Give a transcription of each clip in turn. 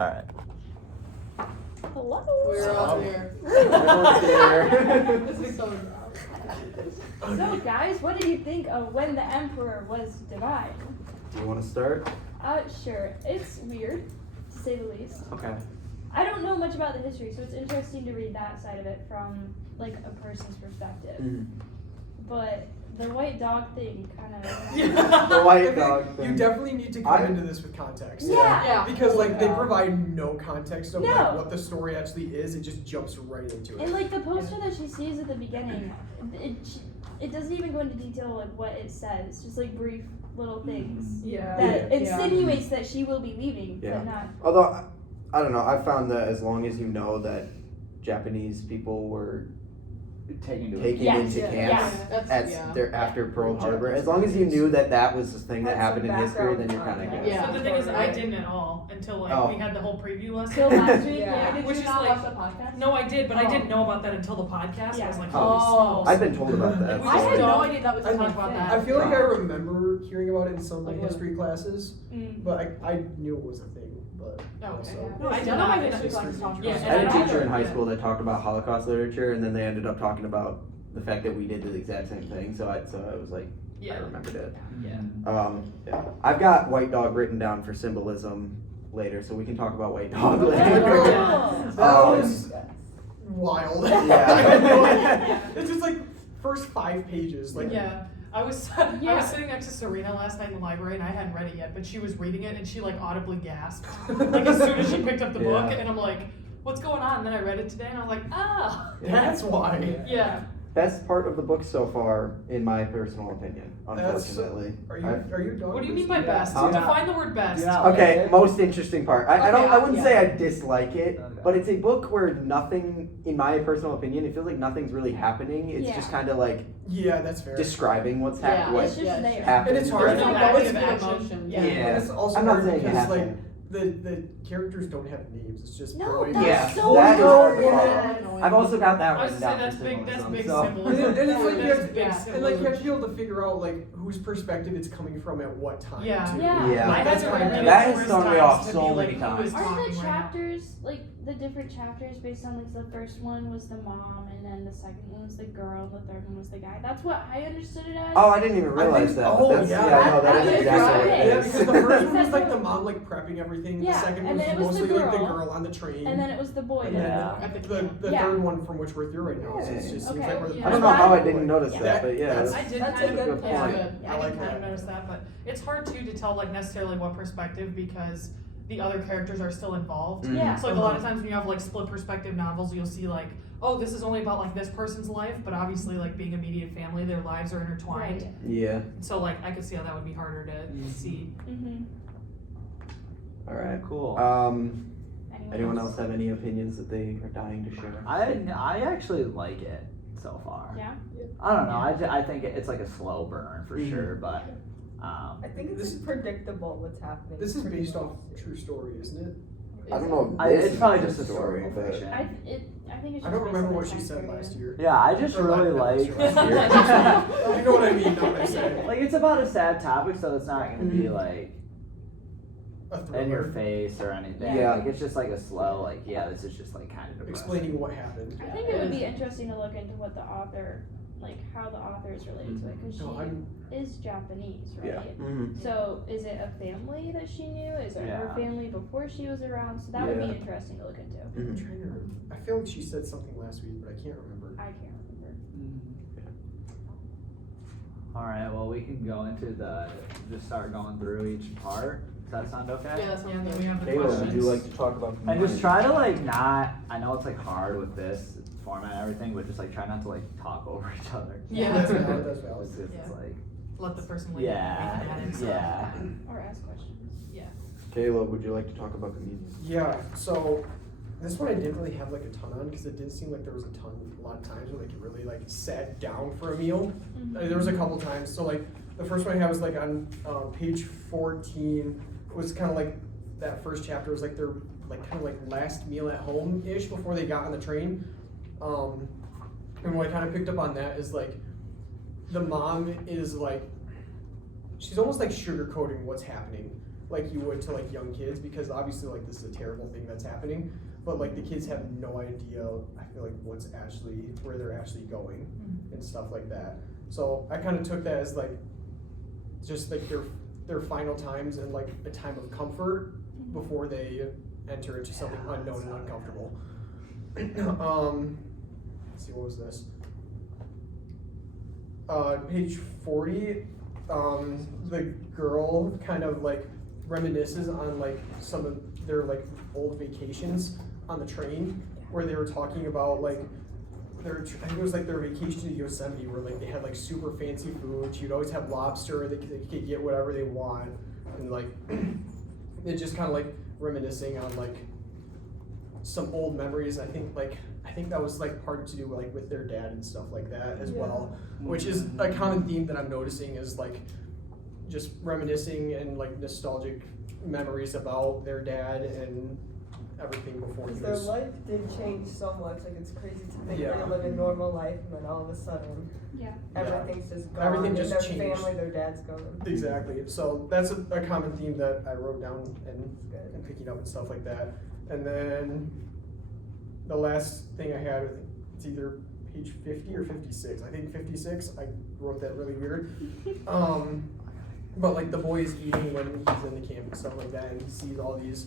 All right. Hello. We're all here. Everyone's here. This is so So, guys, what did you think of when the Emperor was divine? Do you want to start? Sure. It's weird, to say the least. Okay. I don't know much about the history, so it's interesting to read that side of it from, like, a person's perspective. Mm-hmm. But the white dog thing kind of... The white dog You thing. definitely need to come into this with context. Yeah. Because, like, they provide no context of, No. like, what the story actually is. It just jumps right into it. And, like, the poster that she sees at the beginning, it doesn't even go into detail, like, what it says. It's just, like, brief little things that insinuates that she will be leaving, Yeah. but not... Although, I don't know, I found that as long as you know that Japanese people were taken Yes. into camps That's their after Pearl Harbor, as long as you knew that that was the thing that happened in history, then you're kind of good. Yeah. So the thing is, I didn't at all until like we had the whole preview lesson. Till last week, Yeah. Which is like, the podcast? no, I did, but I didn't know about that until the podcast. Yeah. I was like, Oh. holy smokes. I've been told about that. We I had so- no idea that was I- talk about that. I feel like I remember hearing about it in some like history classes, Mm. but I knew it was a thing. But Okay. also, No, I did None not of my have history history classes talked Yeah, about I had a that. teacher in high school that talked about Holocaust literature, and then they ended up talking about the fact that we did the exact same thing. So I was like, I remembered it. Yeah. I've got white dog written down for symbolism later, so we can talk about white dog later. that was wild. Yeah. It's just like first 5 pages. Like Yeah. I was sitting next to Serena last night in the library and I hadn't read it yet, but she was reading it and she like audibly gasped. Like as soon as she picked up the book, Yeah. and I'm like, what's going on? And then I read it today and I was like, oh. that's why. Yeah. Best part of the book so far, in my personal opinion, unfortunately. Are you done? What do you mean by best? Yeah. Define the word best. Yeah. Okay, most interesting part. I wouldn't yeah. say I dislike it, Okay. but it's a book where nothing, in my personal opinion, it feels like nothing's really happening. It's Yeah. just kind of like Yeah, that's fair. describing what's Yeah. happening. It's just there. Happened. And it's hard There's to no know negative it's- emotion. Yeah. Yeah. And it's also I'm not hard saying it because has like to. the characters don't have names. It's just No, boys. that's Yeah, so that is hard. hard. I've also got that I was written gonna say down that's for big. That's symbolism, big so. symbolism. And it's like you That's have, big and like you symbolism. have to be able to figure out like whose perspective it's coming from at what time. Yeah. Too. Yeah. Yeah. I had That's to kind of- reread it That has numerous thrown me times off to so be many like, who times. is Aren't talking the right now? chapters, like, the different chapters based on, like, the first one was the mom, and then the second one was the girl, and the third one was the guy? That's what I understood it as. Oh, I didn't even I realize think- that. oh, That's, yeah. no, that is That is exactly what right. it Yeah, is. because the first one was That's like what- the mom like prepping everything. Yeah, The second and was then it was the mostly like the girl. girl on the train. And then it was the boy. And that- then At the the camp. the Yeah. third one from which we're through right now. So it just seems Okay. like we're Yeah. I don't know how I didn't notice Yeah. that, but yeah. That's- I did That's kind a of good point. Yeah, I I like did kind of that. notice that, but it's hard too to tell like necessarily what perspective because the other characters are still involved. Mhm. Yeah. So like a lot of times when you have like split perspective novels, you'll see like, oh, this is only about like this person's life, but obviously like being immediate family, their lives are intertwined. Right. Yeah. So like I could see how that would be harder to see. Mm-hmm. All right. Cool. Anyone else have any opinions that they are dying to share? I actually like it so far. Yeah? I don't know. I think it's like a slow burn for Mhm. sure, but I think it's This- just predictable what's happening. This is pretty based much. off true story, isn't it? I don't know. If it's this probably is just the story, historical but fiction. I think it's just I don't based remember on what the she time said period. last year. Yeah, I just Or really not like. last year. You know what I mean? Not what I said. Like it's about a sad topic, so it's not gonna be like A in your thriller face or anything. Yeah. Like it's just like a slow, like this is just like kind of depressing. explaining what happened. I think it would be interesting to look into what the author, like how the author is related to it, because No, I'm- she is Japanese, right? yeah. Mm-hmm. So is it a family that she knew? Is it her Yeah. family before she was around? So that would Yeah. be interesting to look into. I'm trying to remember. I feel like she said something last week, but I can't remember. I can't remember. All right. Well, we can go into just start going through each part. Does that sound okay? Yeah, that sounds Yeah, then good. we have the Kayla, questions. would you like to talk about the And just movie? try to like not. I know it's like hard with this format and everything, but just like try not to like talk over each other. Yeah. That's valid. That's valid. It's just Yeah. like Let the person lead. yeah, We can add in some. yeah. Or ask questions. Kayla, would you like to talk about the medium? Yeah. So this one I didn't really have like a ton on because it didn't seem like there was a lot of times where like you really like sat down for a meal. There was a couple times. So like the first one I had was like on page 14. It was kind of like that first chapter was like their like kind of like last meal at home ish before they got on the train. And what I kind of picked up on that is like the mom is like she's almost like sugarcoating what's happening. like you would to like young kids, because obviously like this is a terrible thing that's happening, but like the kids have no idea, I feel like where they're actually going and stuff like that. So I kind of took that as like just like their final times and like a time of comfort before they enter into something unknown and uncomfortable. Let's see, what was this? Page 40, the girl kind of like reminisces on like some of their like old vacations on the train, where they were talking about like I think it was like their vacation to Yosemite, where like they had like super fancy food. You'd always have lobster. They could get whatever they want, and like it just kind of like reminiscing on like some old memories. I think that was like part to do like with their dad and stuff like that as well, which is a common theme that I'm noticing is like just reminiscing and like nostalgic memories about their dad and everything before he Their was. life did change so much. Like it's crazy to think Yeah. they live a normal life and then all of a sudden everything's just gone. Everything and just their changed. family, their dad's gone. Exactly. So that's a common theme that I wrote down and picking up and stuff like that. And then the last thing I had, it's either page 50 or 56. I think 56. I wrote that really weird. But like the boy is eating when he's in the camp and stuff like that, and he sees all these,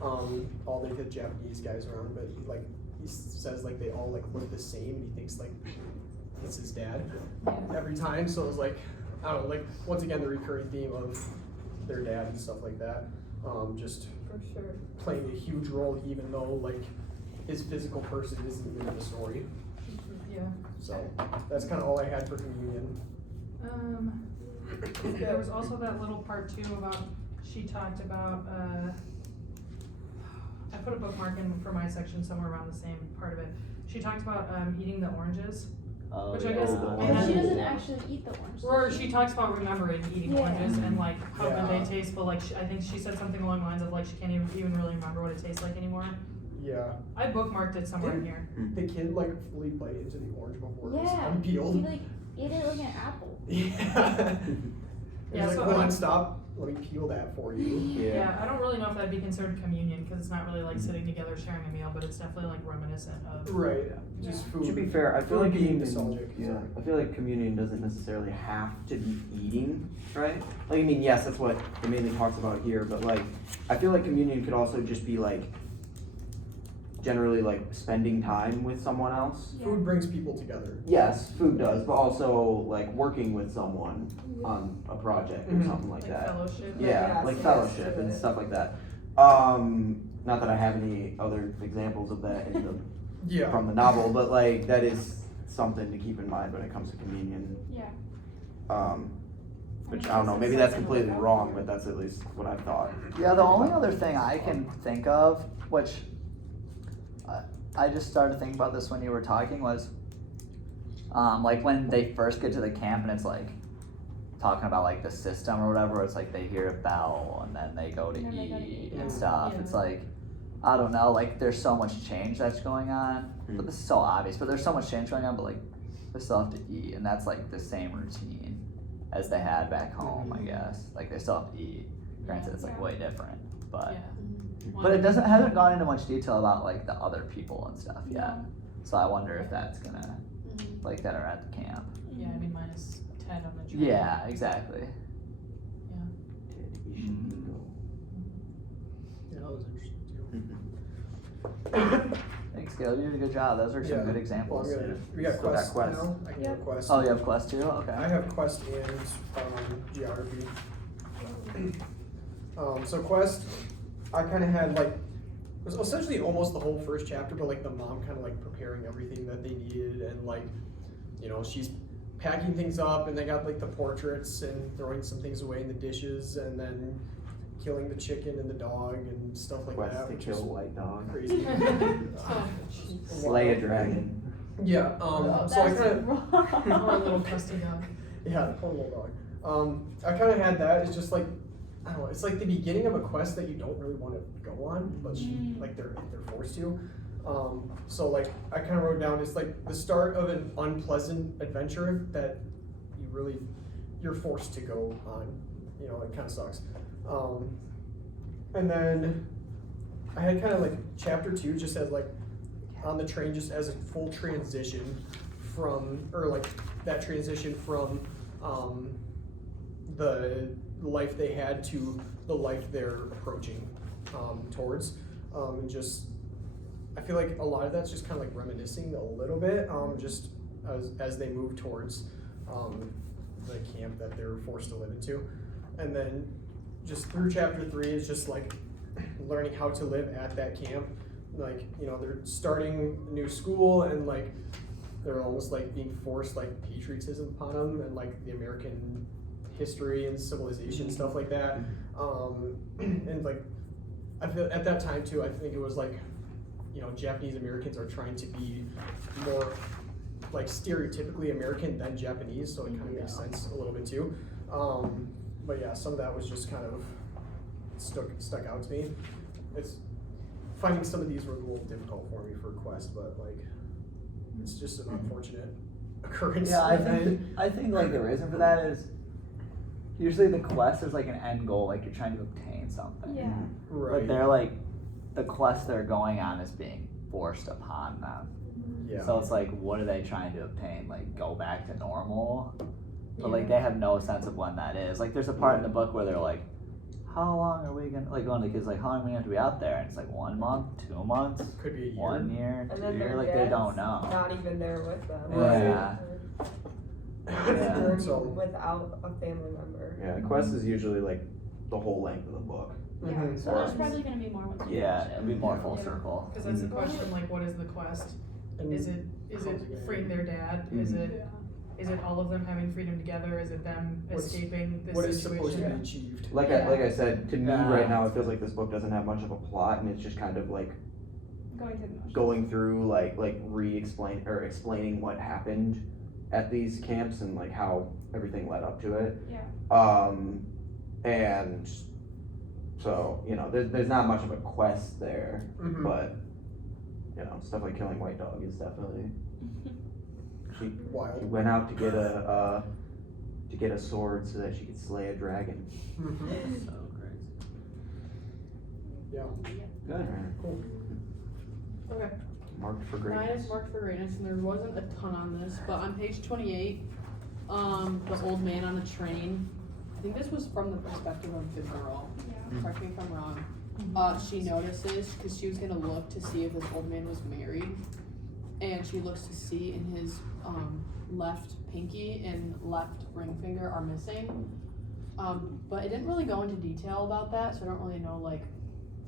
all the Japanese guys around, but he says like they all like look the same, and he thinks like it's his dad every time. So it was like, I don't know, like once again the recurring theme of their dad and stuff like that, just For sure. playing a huge role, even though like his physical person isn't even in the story. Yeah. So that's kind of all I had for communion. There was also that little part too about, she talked about, I put a bookmark in for my section somewhere around the same part of it. She talked about eating the oranges. Oh, Which I yeah, guess- the I But had- she oranges. doesn't actually eat the orange. Or she talks about remembering eating Yeah. oranges and like how good Yeah. they taste, but like I think she said something along the lines of like she can't even really remember what it tastes like anymore. Yeah. I bookmarked it somewhere in here. The kid like fully bite into the orange before it was Yeah. unpeeled. He like ate it like an apple. Yeah. Yeah, He's so like, hold I- on, stop. Let me peel that for you. Yeah, I don't really know if that'd be considered communion because it's not really like sitting together sharing a meal, but it's definitely like reminiscent of. Right. Just food. To be fair, I feel Food like being communion, nostalgic. yeah, I feel like communion doesn't necessarily have to be eating, right? Like, I mean, yes, that's what it mainly talks about here, but like, I feel like communion could also just be like, generally like spending time with someone else. Food brings people together. Yes, food does, but also like working with someone on a project or Mhm. something like that. Fellowship. Yeah, Yes, like yes, fellowship and yes. stuff like that. Not that I have any other examples of that in the Yeah. from the novel, but like that is something to keep in mind when it comes to communion. Yeah. Which I don't know, maybe that's completely wrong, but that's at least what I thought. Yeah, the only other thing I can think of, which I just started thinking about this when you were talking, was like when they first get to the camp and it's like talking about like the system or whatever, it's like they hear a bell and then they go to And then they go to eat eat, and yeah. stuff. Yeah. It's like, I don't know, like there's so much change that's going on, but this is so obvious, but there's so much change going on, but like they still have to eat, and that's like the same routine as they had back home, I guess. Like they still have to eat. Granted, it's like way different, but. Yeah. But it hasn't gone into much detail about like the other people and stuff yet. So I wonder if that's gonna, like that are at the camp. Yeah, I mean minus 10 on the train. Yeah, exactly. Yeah, that was interesting too. Thanks, Caleb. You did a good job. Those are some Yeah. good examples. Well, we got Still got quest quest. now. I can Yep. go quest. Oh, you have quest too? I Okay. have quest and geography. So quest, I kind of had like, it was essentially almost the whole first chapter, but like the mom kind of like preparing everything that they needed, and like, you know, she's packing things up, and they got like the portraits and throwing some things away in the dishes, and then killing the chicken and the dog and stuff like Quest that, to which kill is white dog. crazy. Slay a dragon. Yeah. Oh, So I that's kind of. wrong. Or a little crusty dog. Yeah, the poor little dog. I kind of had that. It's just like, I don't know. It's like the beginning of a quest that you don't really want to go on, but like they're forced to. So like I kind of wrote down, it's like the start of an unpleasant adventure that you're forced to go on. You know, it kind of sucks. And then I had kind of like chapter 2 just as like on the train, just as a full transition from, or like that transition from the life they had to the life they're approaching towards. And just, I feel like a lot of that's just kind of like reminiscing a little bit, just as they move towards the camp that they're forced to live into. And then just through chapter 3 is just like learning how to live at that camp. Like, you know, they're starting a new school and like they're almost like being forced like patriotism upon them and like the American history and civilization, stuff like that. And like, I feel at that time too, I think it was like, you know, Japanese Americans are trying to be more like stereotypically American than Japanese, so it kind of makes sense a little bit too. But yeah, some of that was just kind of stuck out to me. It's finding some of these were a little difficult for me for Quest, but like it's just an unfortunate occurrence. Yeah, I think like the reason for that is usually the quest is like an end goal, like you're trying to obtain something. Yeah. Right. But they're like, the quest they're going on is being forced upon them. Yeah. So it's like, what are they trying to obtain? Like, go back to normal? But like, they have no sense of when that is. Like, there's a part in the book where they're like, how long are we gonna, like, one of the kids like, how long are we gonna have to be out there? And it's like 1 month, 2 months, Could be a year. 1 year, And 2 then years, their like they dad's don't know. not even there with them. Yeah. It's Yeah. So without a family member. Yeah, Quest is usually like the whole length of the book. Yeah, Mhm. so there's probably gonna be more once we Yeah, finish it'd be more full Yeah. circle. Because that's the question, like, what is the quest? Is it freeing their dad? Is it all of them having freedom together? Is it them escaping this what is supposed to be situation? achieved. Like Yeah. I said, to me Yeah. right now, it feels like this book doesn't have much of a plot, and it's just kind of like Going through the motions. going through like explaining what happened at these camps and like how everything led up to it. Yeah. And so, you know, there's not much of a quest there, Mhm. but you know, stuff like killing White Dog is definitely. She Wild. went out to get a sword so that she could slay a dragon. Mhm. So crazy. Yeah. Good. Cool. Okay. Marked for Mine greatness. is marked for greatness, and there wasn't a ton on this, but on page 28, the old man on the train, I think this was from the perspective of the girl, Yeah. correct me if I'm wrong. She notices, because she was gonna look to see if this old man was married, and she looks to see in his left pinky and left ring finger are missing. But it didn't really go into detail about that, so I don't really know like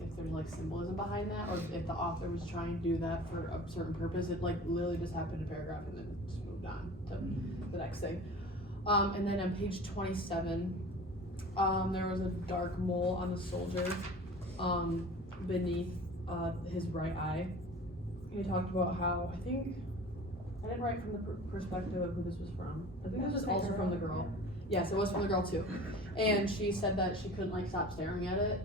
if there's like symbolism behind that, or if the author was trying to do that for a certain purpose. It like literally just happened in a paragraph and then just moved on to the next thing. And then on page 27, there was a dark mole on the soldier beneath his right eye. He talked about how, I think, I didn't write from the perspective of who this was from. I think this was also from the girl. Yes, it was from the girl too. And she said that she couldn't like stop staring at it,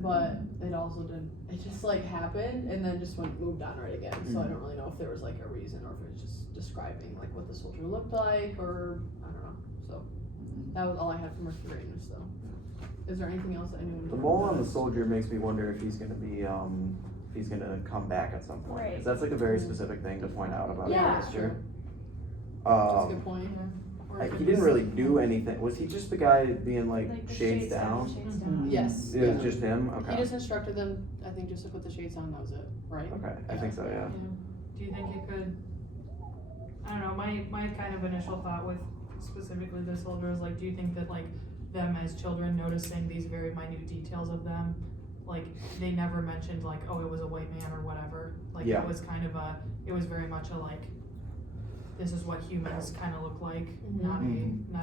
but it also didn't, it just like happened and then just moved on right again. So I don't really know if there was like a reason or if it was just describing like what the soldier looked like or, I don't know. So that was all I had from her greatness though. Is there anything else that anyone? The mole on the soldier makes me wonder if he's gonna be if he's gonna come back at some point. Right. Cause that's like a very specific thing to point out about Yeah. his history. That's a good point. Or if He it didn't was- really do anything. Was he just the guy being like the shades down? Shades down. Yes. It was just him? He Okay. just instructed them, I think, just to put the shades on, that was it, right? Okay, I think so, yeah. Do you think it could, I don't know, my kind of initial thought with specifically the soldier is like, do you think that like them as children noticing these very minute details of them, like they never mentioned like, oh, it was a white man or whatever, like Yeah. it was kind of it was very much a like, this is what humans kind of look like, not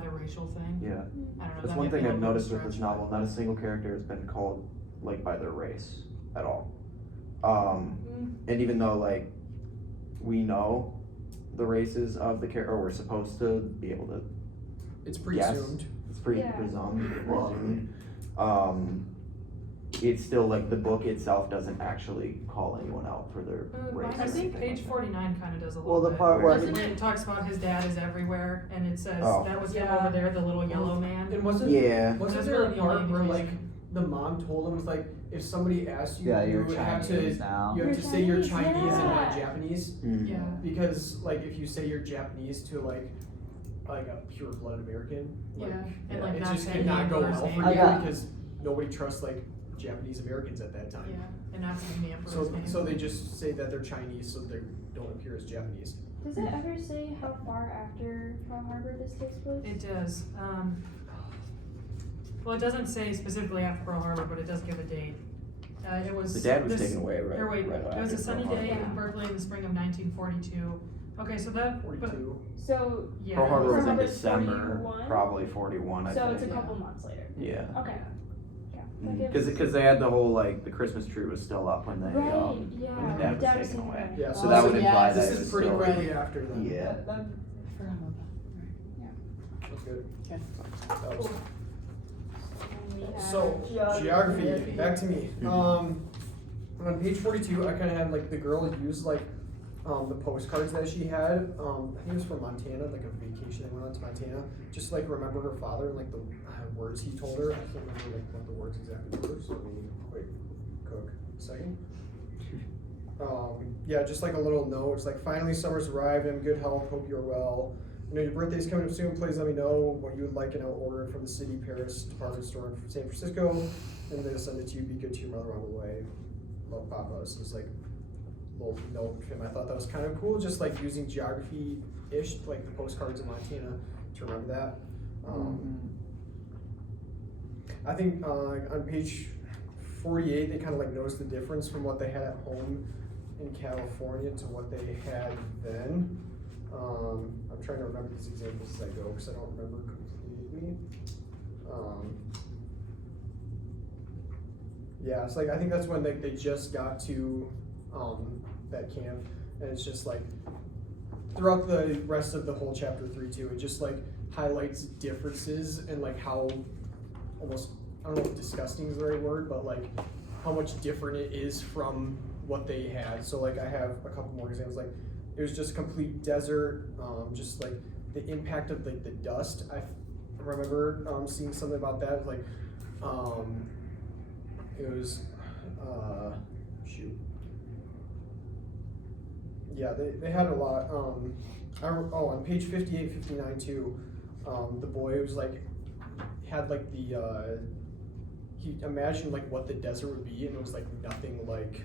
a racial thing. Yeah. I don't know. That's that one might be thing a I've little noticed with this stretch, novel. Not a single character has been called like by their race at all. And even though like we know the races of the character, or we're supposed to be able to It's guess, presumed. it's pretty Yeah. presumed. It's still like the book itself doesn't actually call anyone out for their race. I or think anything page like that. 49 kind of does a Well, little the bit. part where Doesn't it talks about his dad is everywhere, and it says Oh. that was him Yeah. over there, the little yellow man. And wasn't Yeah. wasn't That's there really a the only part where like indication. the mom told him, was like, if somebody asks you, Yeah, you you're have Chinese to now. you have You're to say you're Chinese, Chinese and not yeah. Japanese, Yeah. because like if you say you're Japanese to like a pure blood American, like, Yeah, and, yeah, like, it not just say could not name go or well say for name. you Yeah. because nobody trusts like Japanese Americans at that time. Yeah, and not saying the emperor's So name. so they just say that they're Chinese so they don't appear as Japanese. Does it ever say how far after Pearl Harbor this takes place? It does. Well, it doesn't say specifically after Pearl Harbor, but it does give a date. It was. The dad was this- taken away right. Or wait, right it was a after sunny Pearl day Harbor. in Berkeley in the spring of 1942. Okay, so that. But, 42. So, yeah. Pearl Harbor was in Pearl Harbor's December, 41? probably 41. I so think. it's a couple months later. Yeah. Okay. Yeah. Because they had the whole like the Christmas tree was still up when they Right, when the dad was taken taken away. Yeah, So that would yeah, imply This that it is was pretty still quickly after then. yeah. I forgot about that. That's good. Okay. That was- And we have So, geography, back to me. On page 42, I kind of had like the girl use like the postcards that she had. I think it was from Montana, like a vacation they went on to Montana. Just like remember her father and like the words he told her. I can't remember like what the words exactly were. So let me quick cook a second. Yeah, just like a little note. It's like finally summer's arrived. I'm in good health. Hope you're well. You know, your birthday's coming up soon. Please let me know what you would like, and I'll order it from the city, Paris department store in San Francisco, and then send it to you. Be good to your mother on the way. Love, Papa. So it's like a little note from him. I thought that was kind of cool, just like using geography-ish, like the postcards in Montana, to remember that. I think on page 48, they kind of like noticed the difference from what they had at home in California to what they had then. I'm trying to remember these examples as I go because I don't remember completely. Yeah, it's like I think that's when they just got to that camp, and it's just like throughout the rest of the whole chapter 3 too, it just like highlights differences and like how almost, I don't know if disgusting is the right word, but like how much different it is from what they had. So like I have a couple more examples, like it was just complete desert, just like the impact of like the dust. I remember seeing something about that, like it was shoot. Yeah, they had a lot. On page 58, 59 too, the boy was like had like the he imagined like what the desert would be, and it was like nothing like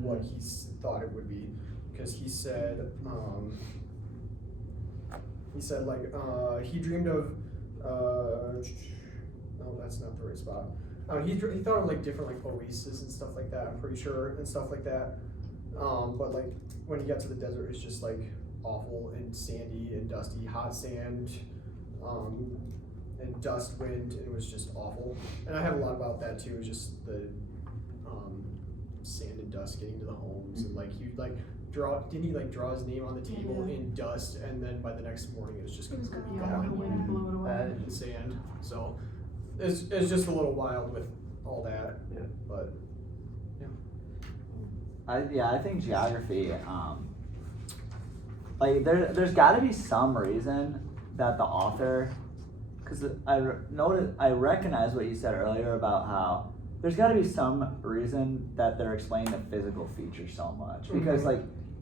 what he thought it would be, because he said like he dreamed of no, that's not the right spot. He thought of like different like oases and stuff like that, I'm pretty sure, and stuff like that. But like when he got to the desert, it's just like awful and sandy and dusty, hot sand, and dust, wind, and it was just awful. And I have a lot about that too. It's just the sand and dust getting to the homes, and like he like didn't he like draw his name on the table in dust, and then by the next morning it was just completely Yeah, gone the wind blew it away. in sand. So it's just a little wild with all that. Yeah. But I think geography, like there's got to be some reason that the author, because I recognize what you said earlier about how there's got to be some reason that they're explaining the physical features so much, because like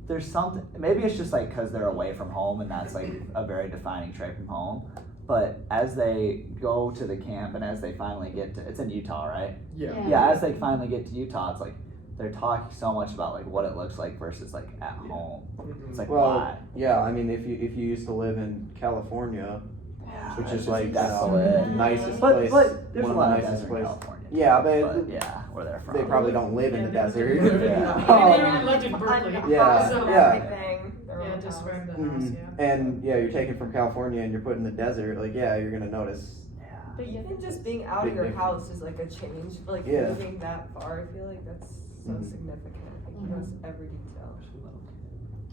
there's something, maybe it's just like because they're away from home and that's like a very defining trait from home. But as they go to the camp and as they finally get to, it's in Utah, right? yeah. Yeah, as they finally get to Utah, it's like they're talking so much about like what it looks like versus like at home. It's like Well, why? yeah, I mean, if you used to live in California, Yeah, which it's is just like desolate. nicest But place, there's one a lot of of the nicest desert in places. California. Yeah, But yeah, where they're from. they probably don't live in the desert. Yeah. They lived in Berkeley. Yeah, So, yeah. Everything. Their Yeah, own describe house. the house, Mhm. yeah. And yeah, you're taken from California and you're put in the desert. Like, yeah, you're gonna notice. Yeah. Even just being out Big of your difference. house is like a change. Like Yeah. moving that far, I feel like that's so Mhm. significant. Like you notice every detail.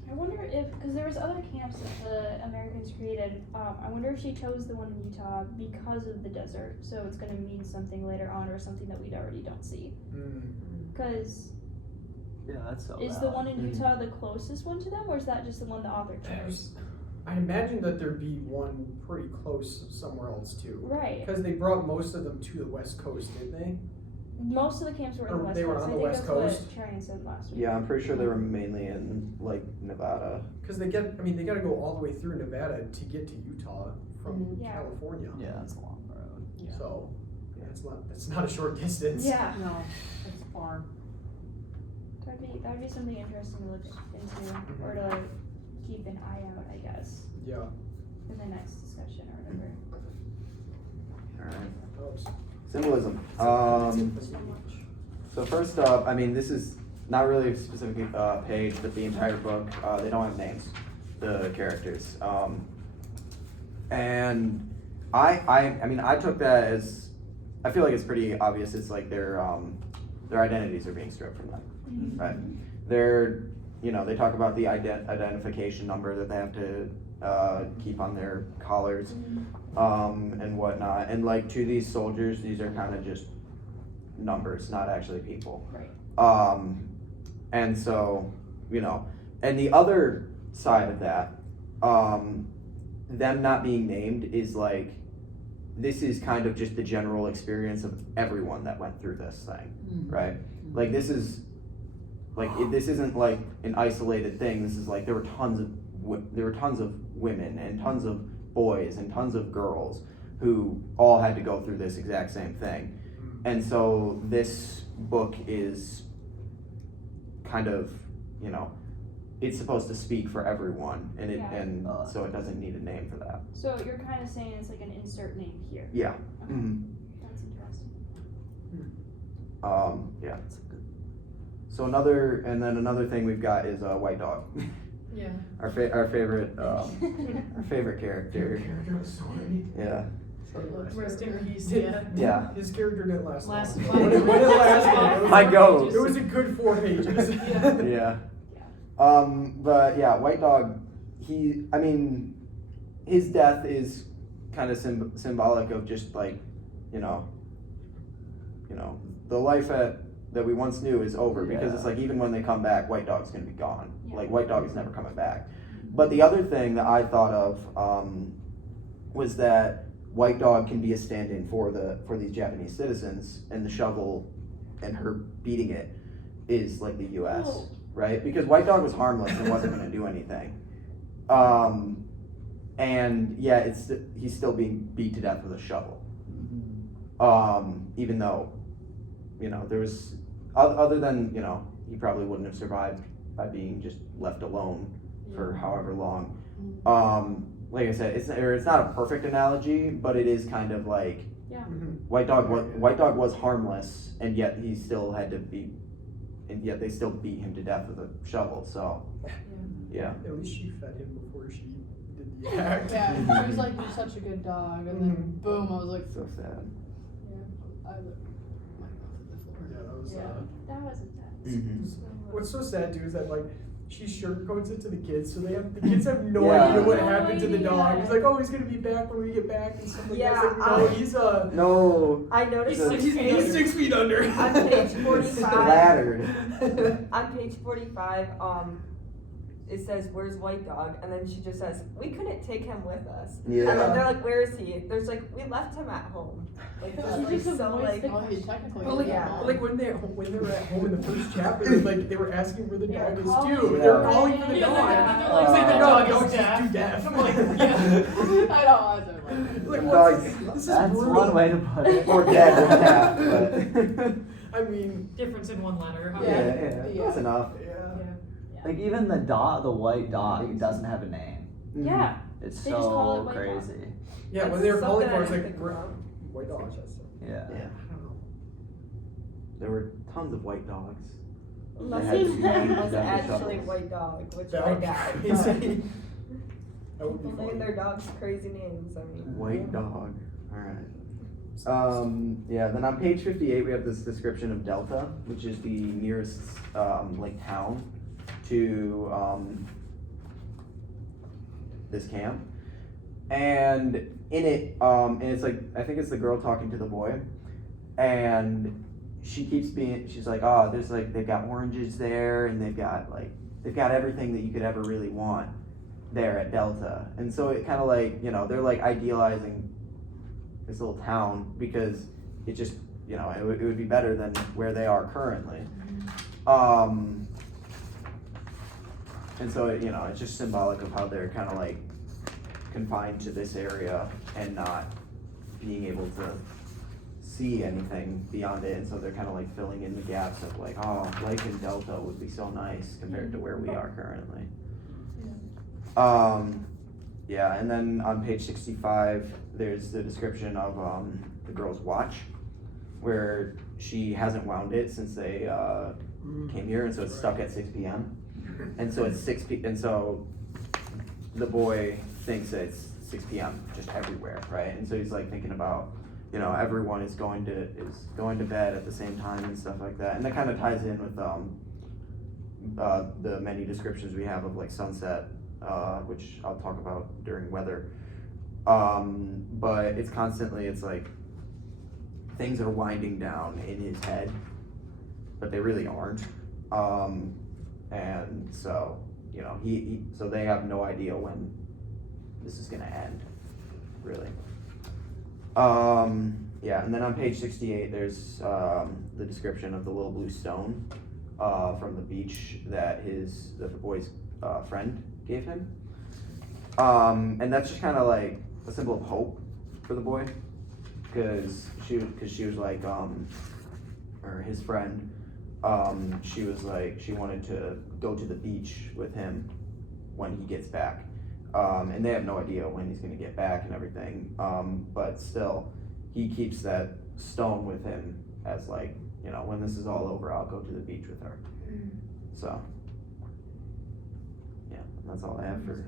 I wonder if, because there was other camps that the Americans created, I wonder if she chose the one in Utah because of the desert, so it's going to mean something later on or something that we already don't see. Because Yeah, that's so is the valid. one in Utah the closest one to them, or is that just the one the author chose? I imagine that there'd be one pretty close somewhere else too. Right. Because they brought most of them to the West Coast, didn't they? Most of the camps were in the Or West they were Coast. on I the think West that's Coast? what Tryon said last week. Yeah, I'm pretty sure they were mainly in like Nevada. Because they gotta go all the way through Nevada to get to Utah from Yeah. California. Yeah, that's a long road. Yeah. So, it's not a short distance. Yeah. No, it's far. That'd be something interesting to look into, or to keep an eye out, I guess, Yeah. in the next discussion or whatever. Alright. Helps. Symbolism. So much. So first up, I mean, this is not really a specific page, but the entire book, they don't have names, the characters. And I mean, I took that as, I feel like it's pretty obvious. It's like their identities are being stripped from them, right? They're, you know, they talk about the identification number that they have to keep on their collars, and whatnot. And like to these soldiers, these are kind of just numbers, not actually people. Right. And so, you know, and the other side of that, them not being named is like, this is kind of just the general experience of everyone that went through this thing, right? Like this is, like this isn't like an isolated thing. This is like there were tons of women and tons of boys and tons of girls who all had to go through this exact same thing. And so this book is kind of, you know, it's supposed to speak for everyone, and Yeah. so it doesn't need a name for that. So you're kind of saying it's like an insert name here. Yeah. Okay. Mhm. That's interesting. Yeah. So another thing we've got is White Dog, Yeah. our favorite our favorite character. Character was so funny. Yeah. Rest in peace, yeah. Yeah. His character didn't last long. Last When it lasted, My goat. it was a good 4 pages. Yeah. Yeah. But yeah, White Dog, I mean, his death is kind of symbolic of just like, you know, the life that we once knew is over, because it's like even when they come back, White Dog's gonna be gone. Yeah. Like White Dog is never coming back. But the other thing that I thought of was that White Dog can be a stand-in for these Japanese citizens, and the shovel and her beating it is like the U.S. Oh. Right? Because White Dog was harmless and wasn't going to do anything. And yeah, he's still being beat to death with a shovel. Even though, you know, there was, other than, you know, he probably wouldn't have survived by being just left alone for however long. Like I said, it's not a perfect analogy, but it is kind of like, Yeah. White Dog was harmless, and yet he still had to be, and yet they still beat him to death with a shovel. So, yeah. At least she fed him before she did the act. Yeah, she was like, "You're such a good dog," and then boom, I was like, So sad. "Yeah, I licked my mouth at the floor." Yeah, that was. Yeah. That was intense. Mm-hmm. What's so sad too is that like she sugarcoats it to the kids, so the kids have no Yeah. idea what No happened to the dog. idea. He's like, oh, he's gonna be back when we get back and stuff like Yeah, that. It's like, no, he's No. I noticed He's he's 6 feet under. on page 45. Splattered. On page 45, it says, "Where's White Dog?" And then she just says, "We couldn't take him with us." And then Yeah. they're like, "Where is he?" There's like, "We left him at home." Like, She just like just so avoids like. the- Oh, he technically. But like, Yeah. like when they were at home in the first chapter, like they were asking where the They were dog is calling too. for They were the calling for the Yeah, dog. they're like, Like, the the dog dog's is just too deaf. deaf. I'm like, yeah. I know. I don't like. Like, The what's dog's- this is That's brutal. one way to put it. Or dead or half, but I mean, Difference in one letter. Huh? yeah, that's enough. yeah. Like even the white dog doesn't have a name. Yeah. It's They just call it so White Dog. crazy. Yeah, when That's they were calling something for it, it's I like, didn't we're- think about. white dog. Yeah. Yeah. I don't know. There were tons of white dogs. Unless had to his be name named was Dr. actually Shovels. White Dog, which That I would be doubt. crazy. That would be People name funny. their dogs crazy names. I mean. White dog. Alright. Yeah, then on page 58 we have this description of Delta, which is the nearest like town to this camp. And in it, and it's like, I think it's the girl talking to the boy, and she's like, oh, there's like, they've got oranges there, and they've got everything that you could ever really want there at Delta. And so it kind of like, you know, they're like idealizing this little town because it just you know, it would be better than where they are currently. And so, you know, it's just symbolic of how they're kind of like confined to this area and not being able to see anything beyond it. And so they're kind of like filling in the gaps of like, oh, life in Delta would be so nice compared to where we are currently. Yeah, and then on page 65, there's the description of the girl's watch, where she hasn't wound it since they came here, and so it's stuck at 6 p.m. And so it's and so the boy thinks that it's 6 p.m. just everywhere, right? And so he's like thinking about, you know, everyone is going to bed at the same time and stuff like that, and that kind of ties in with the many descriptions we have of like sunset, which I'll talk about during weather. But it's constantly, it's like things are winding down in his head, but they really aren't. And so, you know, so they have no idea when this is gonna end, really. Yeah, and then on page 68, there's the description of the little blue stone from the beach that the boy's friend gave him. And that's just kind of like a symbol of hope for the boy, because she was like, or his friend, she was like, she wanted to go to the beach with him when he gets back. And they have no idea when he's gonna get back and everything. But still, he keeps that stone with him as like, you know, when this is all over, I'll go to the beach with her. So, yeah, that's all I have for,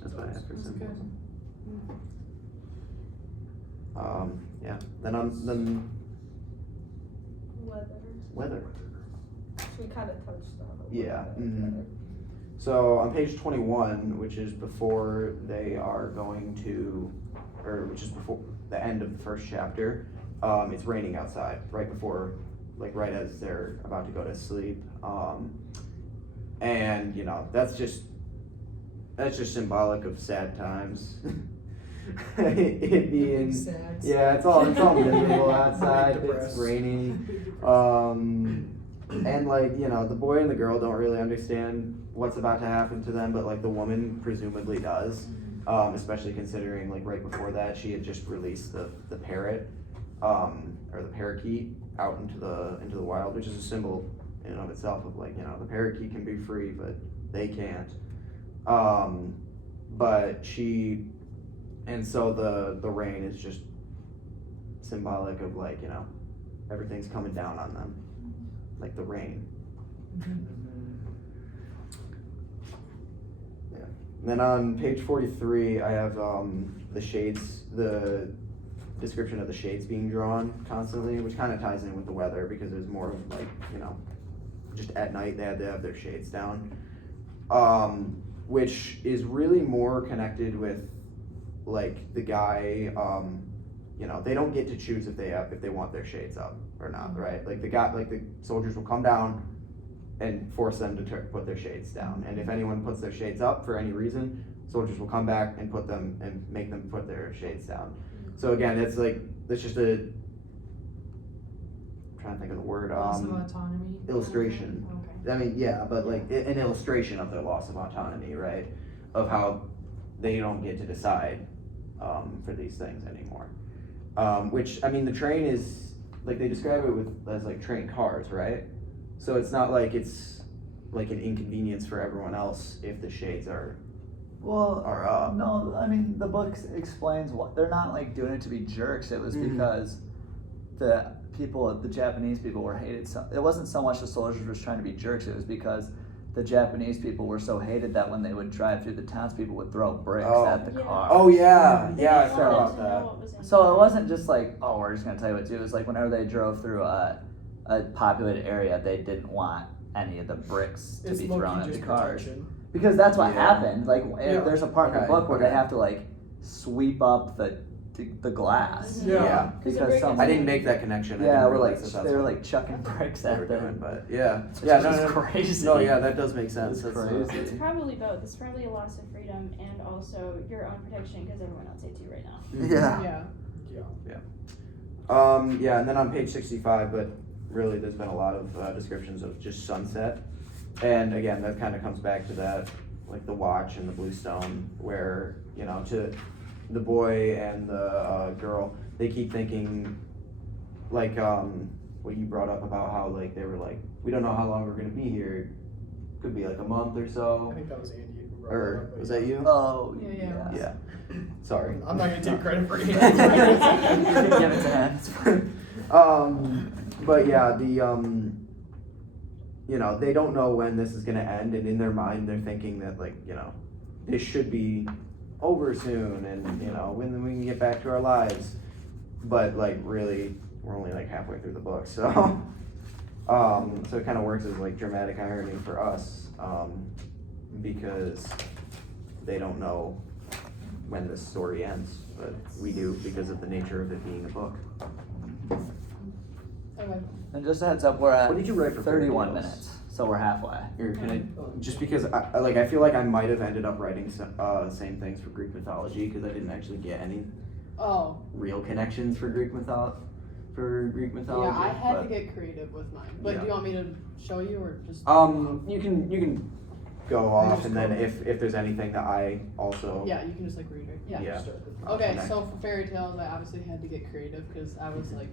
that's what I have for symbolism. Yeah, then weather. We kind of touched on it. Yeah. So on page 21, which is before they are going to, or which is before the end of the first chapter, it's raining outside right before, like right as they're about to go to sleep. And you know, that's just symbolic of sad times. It being, yeah, it's all miserable outside. It's raining. And like, you know, the boy and the girl don't really understand what's about to happen to them, but like the woman presumably does, especially considering like right before that she had just released the parrot, or the parakeet out into the wild, which is a symbol in and of itself of like, you know, the parakeet can be free, but they can't. But and so the rain is just symbolic of like, you know, everything's coming down on them. Like the rain. Yeah. And then on page 43, I have the shades, the description of the shades being drawn constantly, which kind of ties in with the weather because there's more of like, you know, just at night they had to have their shades down, which is really more connected with like the guy. You know, they don't get to choose if they want their shades up or not, right? Like the soldiers will come down and force them to put their shades down. And if anyone puts their shades up for any reason, soldiers will come back and make them put their shades down. So again, it's just I'm trying to think of the word. Loss of autonomy. Illustration. Okay. I mean, yeah, but like an illustration of their loss of autonomy, right? Of how they don't get to decide for these things anymore. Which, I mean, the train is, like, they describe it as, like, train cars, right? So it's not like it's, like, an inconvenience for everyone else if the shades are up. No, I mean, the book explains what, they're not, like, doing it to be jerks. It was because the Japanese people were hated. It wasn't so much the soldiers were trying to be jerks, it was because the Japanese people were so hated that when they would drive through the towns, people would throw bricks at the cars. Oh, yeah, yeah, I They saw wanted about to that. know what was in So there. it wasn't just like, oh, we're just gonna tell you what to do. It was like whenever they drove through a populated area, they didn't want any of the bricks to be thrown at the cars. Because that's what happened. Like, there's a part in the book where they have to like sweep up the glass. Yeah. Because some, I didn't make that connection. I yeah, didn't we're like realize that they were that's like chucking bricks what they at were them. doing, but yeah. Which Yeah, is crazy. No, yeah, that does make sense. It's That's crazy. It's probably both. It's probably a loss of freedom and also your own protection because everyone else hates you right now. Yeah. Yeah. Yeah, and then on page 65, but really there's been a lot of descriptions of just sunset. And again, that kind of comes back to that, like the watch and the blue stone, where, you know, to the boy and the girl, they keep thinking, like, what you brought up about how, like, they were like, we don't know how long we're going to be here. Could be like a month or I so. think that was Andy who brought Or it up, but was yeah. that you? Oh, Yeah. Yeah. Sorry. I'm not gonna take credit for Andy. Give it to him. But yeah, the you know, they don't know when this is gonna end, and in their mind they're thinking that, like, you know, this should be over soon, and, you know, when we can get back to our lives. But, like, really, we're only like halfway through the book, so so it kind of works as like dramatic irony for us, because they don't know when this story ends, but we do because of the nature of it being a book. Okay. And just a heads up, we're at What did you write for fairy 31 tales? minutes, so we're halfway. Here, can I, just because I feel like I might have ended up writing same things for Greek mythology, because I didn't actually get any Oh, real connections for Greek mythology. yeah, I had but, to get creative with mine. But Yeah. do you want me to show you or just? you can go off, and then if there's anything that I also Yeah, you can just like read it. Yeah. Yeah. Okay, connect. so for fairy tales, I obviously had to get creative because I was like,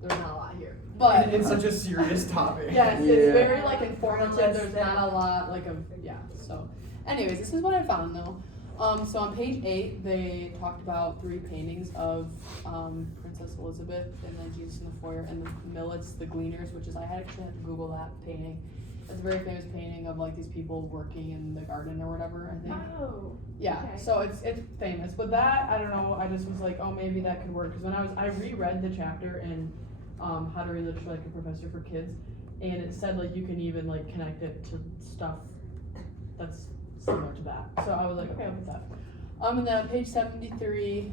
there's not a lot here. But it's such a serious topic. yes, Yeah. it's very like informative. There's Realistic. not a lot like of yeah. So, anyways, this is what I found though. So on page 8, they talked about 3 paintings of Princess Elizabeth and then Jesus in the foyer and the Millets, the Gleaners, which is I actually had to Google that painting. It's a very famous painting of like these people working in the garden or whatever. I think. Oh. Yeah, Okay. so it's famous, but that I don't know. I just was like, oh, maybe that could work because when I reread the chapter in How to Read Literature Like a Professor for Kids, and it said like you can even like connect it to stuff that's similar to that. So I was like, okay, I'll put that. And then on page 73,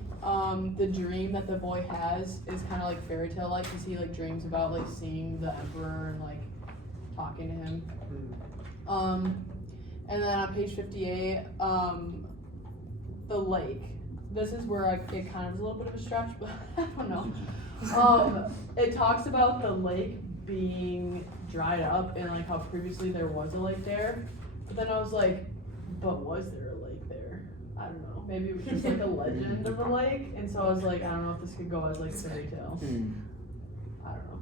the dream that the boy has is kind of like fairy tale like because he like dreams about like seeing the emperor and like talking to him. And then on page 58, the lake. This is where it kind of is a little bit of a stretch, but I don't know. It talks about the lake being dried up and like how previously there was a lake there. But then I was like, but was there a lake there? I don't know. Maybe it was just like a legend of a lake. And so I was like, I don't know if this could go as like fairy tale. I don't know.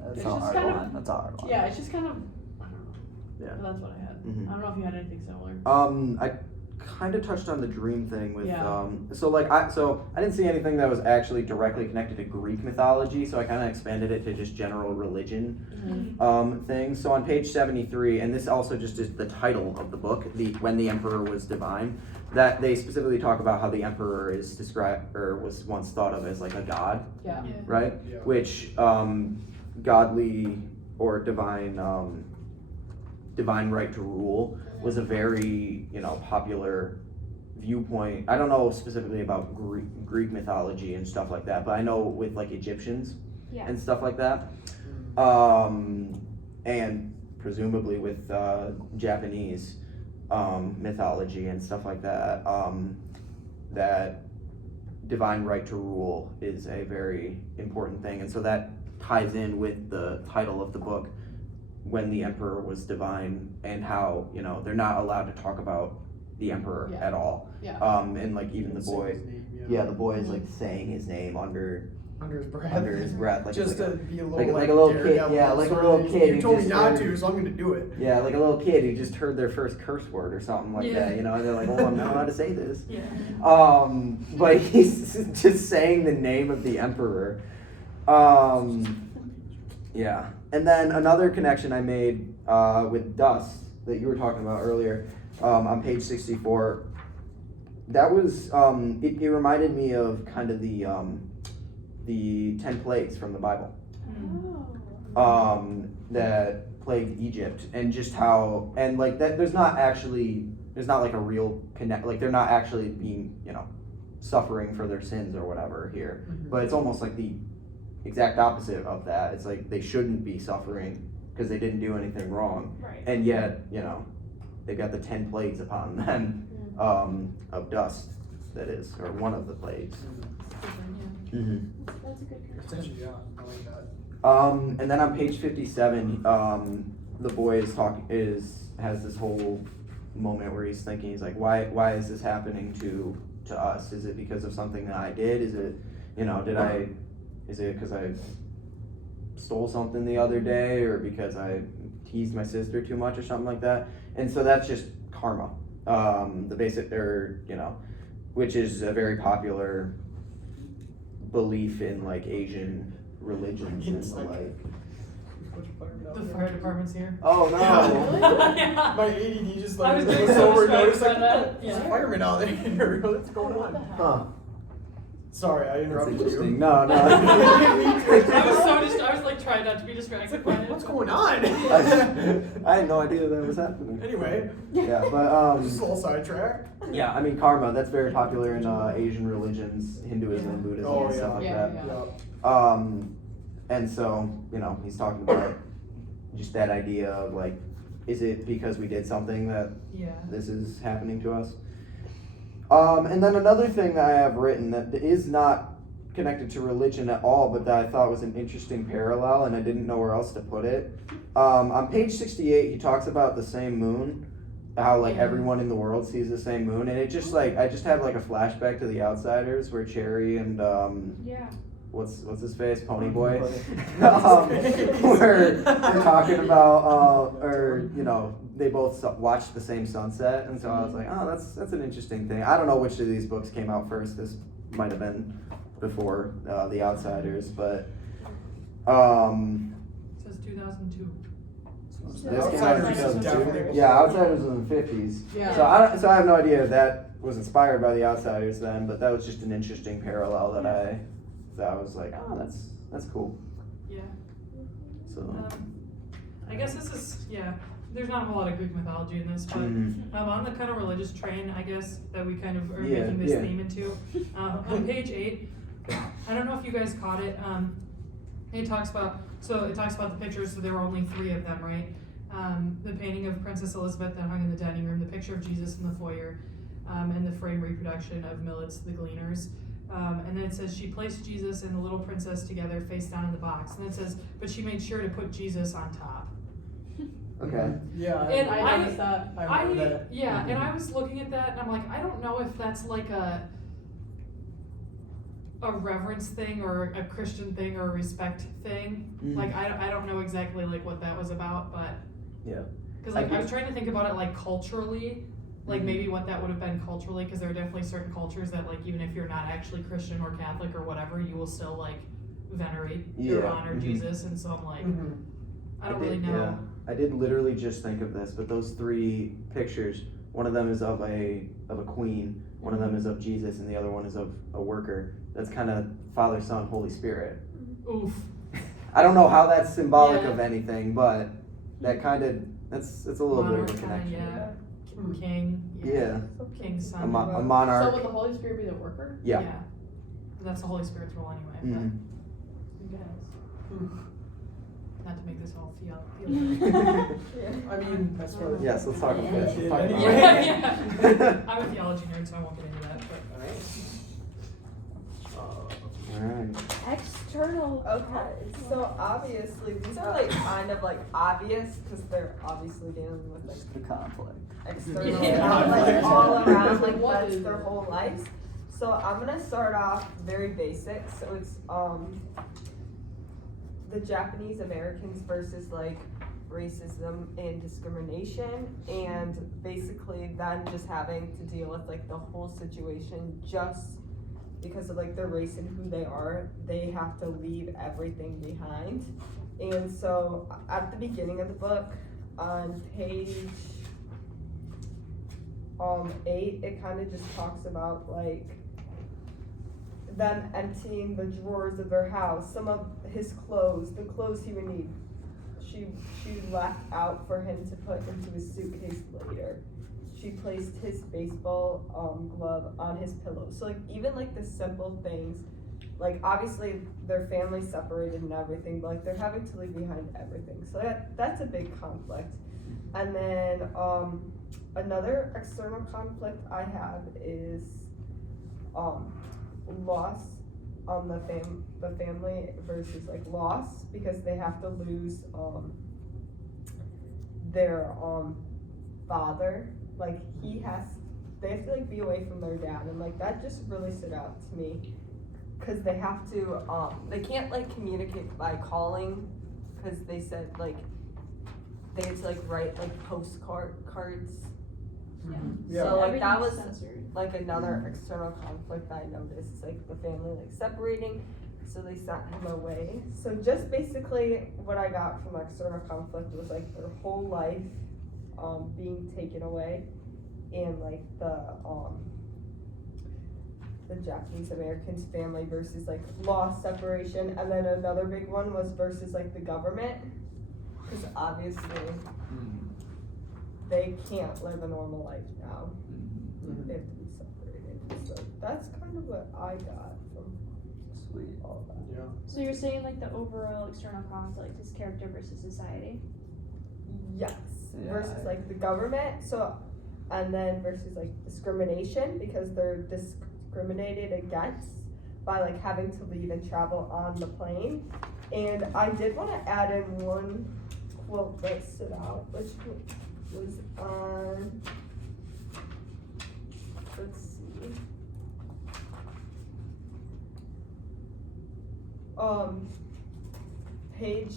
That's It's a just hard kind of- one. That's a hard one. Yeah, it's just kind of, I don't know. Yeah. But that's what I had. Mhm. I don't know if you had anything similar. I kind of touched on the dream thing with Yeah. so I didn't see anything that was actually directly connected to Greek mythology, so I kind of expanded it to just general religion things. So on page 73, and this also just is the title of the book, When the Emperor Was Divine, that they specifically talk about how the emperor is described or was once thought of as like a god, Yeah. right? Yeah. Which godly or divine right to rule was a very, you know, popular viewpoint. I don't know specifically about Greek mythology and stuff like that, but I know with like Egyptians Yeah. and stuff like that, and presumably with Japanese mythology and stuff like that, that divine right to rule is a very important thing, and so that ties in with the title of the book, When the Emperor Was Divine, and how, you know, they're not allowed to talk about the emperor Yeah. at all. Yeah. And like even the Say boy, his name, yeah, the boy is like saying his name under under his breath. like Just like to be a little like a little kid, daredevil yeah, like a sort little of. kid You who told me just not heard- to, so I'm gonna do it. yeah, like a little kid who just heard their first curse word or something like Yeah. that, you know, and they're like, oh, I'm not allowed to say this. Yeah. But he's just saying the name of the emperor. Yeah. And then another connection I made with dust that you were talking about earlier, on page 64, that was, it reminded me of kind of the 10 plagues from the Bible. Oh. That plagued Egypt, and just how, and like that, there's not like a real connect, like they're not actually being, you know, suffering for their sins or whatever here, but it's almost like the exact opposite of that. It's like they shouldn't be suffering because they didn't do anything wrong, Right. and yet, you know, they got the 10 plagues upon them of dust. that is, or one of the plagues. Yeah. Mm-hmm. That's a good It's connection. actually, yeah, I like that. And then on page 57, the boy has this whole moment where he's thinking, he's like, why is this happening to us? Is it because of something that I did? Is it, is it because I stole something the other day, or because I teased my sister too much or something like that? And so that's just karma. The basic, which is a very popular belief in like Asian religions and It's the like- like. The fire department's here. Oh no! Yeah. My ADD just I like was doing goes so over and noticed distracted like, by oh, that. there's a Yeah. fireman out there. What's going What the on? heck? Huh? Sorry, I That's interrupted interesting. you. No, no. I was like trying not to be distracted by it. What's going on? I had no idea that was happening. Anyway, Yeah, but just a little sidetrack. yeah, I mean karma. That's very popular in Asian religions, Hinduism, and Buddhism, Oh, and stuff like yeah, that. yeah. And so he's talking about just that idea of like, is it because we did something that Yeah. this is happening to us? And then another thing that I have written that is not connected to religion at all, but that I thought was an interesting parallel, and I didn't know where else to put it. On page 68, he talks about the same moon, how like everyone in the world sees the same moon, and it just like I just have like a flashback to The Outsiders where Cherry and Yeah. what's his face, Ponyboy, Ponyboy. where they're talking about they both watched the same sunset, and so I was like, oh, that's an interesting thing. I don't know which of these books came out first. This might have been before The Outsiders, but It says 2002. this came out in Outsiders is 2002. definitely Yeah, Outsiders was in the 50s. Yeah. So I have no idea if that was inspired by The Outsiders then, but that was just an interesting parallel that I was like, oh, that's cool. Yeah. So. I guess this is, there's not a whole lot of Greek mythology in this, but Mhm. on the kind of religious train, I guess, that we kind of are Yeah, making this yeah. theme into, on page 8, I don't know if you guys caught it, it talks about the pictures, so there were only 3 of them, right? The painting of Princess Elizabeth that hung in the dining room, the picture of Jesus in the foyer, and the frame reproduction of Millet's The Gleaners. And then it says she placed Jesus and the little princess together face down in the box. And then it says, but she made sure to put Jesus on top. Okay. Yeah. And I noticed that. I remember that. And I was looking at that and I'm like, I don't know if that's like a reverence thing or a Christian thing or a respect thing. Mhm. Like I don't know exactly like what that was about, but Yeah. because like I I was trying to think about it like culturally, like Mhm. maybe what that would have been culturally, because there are definitely certain cultures that like even if you're not actually Christian or Catholic or whatever, you will still like venerate or Yeah. honor Mhm. Jesus. And so I'm like, Mhm. I don't really know. Yeah. I did literally just think of this, but those 3 pictures, one of them is of a queen, one of them is of Jesus, and the other one is of a worker. That's kind of Father, Son, Holy Spirit. Oof. I don't know how that's symbolic Yeah. of anything, but that kind of it's a little bit of a Monarch, connection. yeah. Hmm. King. Yeah. King's son. A So monarch. would the Holy Spirit be the worker? Yeah. That's the Holy Spirit's role anyway. Mhm. I guess. But not to make this all feel. I mean, that's what. Yes, let's talk about Yeah. this. Let's talk about Yeah, it. yeah. I'm a theology nerd, so I won't get into that. But Alright. External. Okay, so obviously, these are like kind of like obvious, because they're obviously dealing with like The conflict. external, Yeah. like all around, like What that's is their it? whole lives. So I'm gonna start off very basic, so it's, the Japanese Americans versus like racism and discrimination, and basically them just having to deal with like the whole situation just because of like their race and who they are. They have to leave everything behind. And so at the beginning of the book, on page 8, it kind of just talks about like them emptying the drawers of their house, some of his clothes, the clothes he would need, she left out for him to put into his suitcase later. She placed his baseball glove on his pillow. So like even like the simple things, like obviously their family's separated and everything, but like they're having to leave behind everything. So that's a big conflict. And then another external conflict I have is loss on the family versus like loss, because they have to lose their father. Like they have to like be away from their dad, and like that just really stood out to me, because they have to they can't like communicate by calling, because they said like they had to like write like cards. Yeah. So like that was Everything's censored. like another external conflict I noticed. It's like the family like separating, so they sent him away. So just basically what I got from external conflict was like their whole life being taken away, and like the Japanese Americans family versus like loss, separation, and then another big one was versus like the government, because obviously they can't live a normal life now. They have to be separated. So that's kind of what I got from Sweet. all that. Yeah. So you're saying like the overall external conflict is character versus society? Yes. Yeah, Versus like the government. So, and then versus like discrimination, because they're discriminated against by like having to leave and travel on the plane. And I did want to add in one quote that stood out, which was on, let's see, page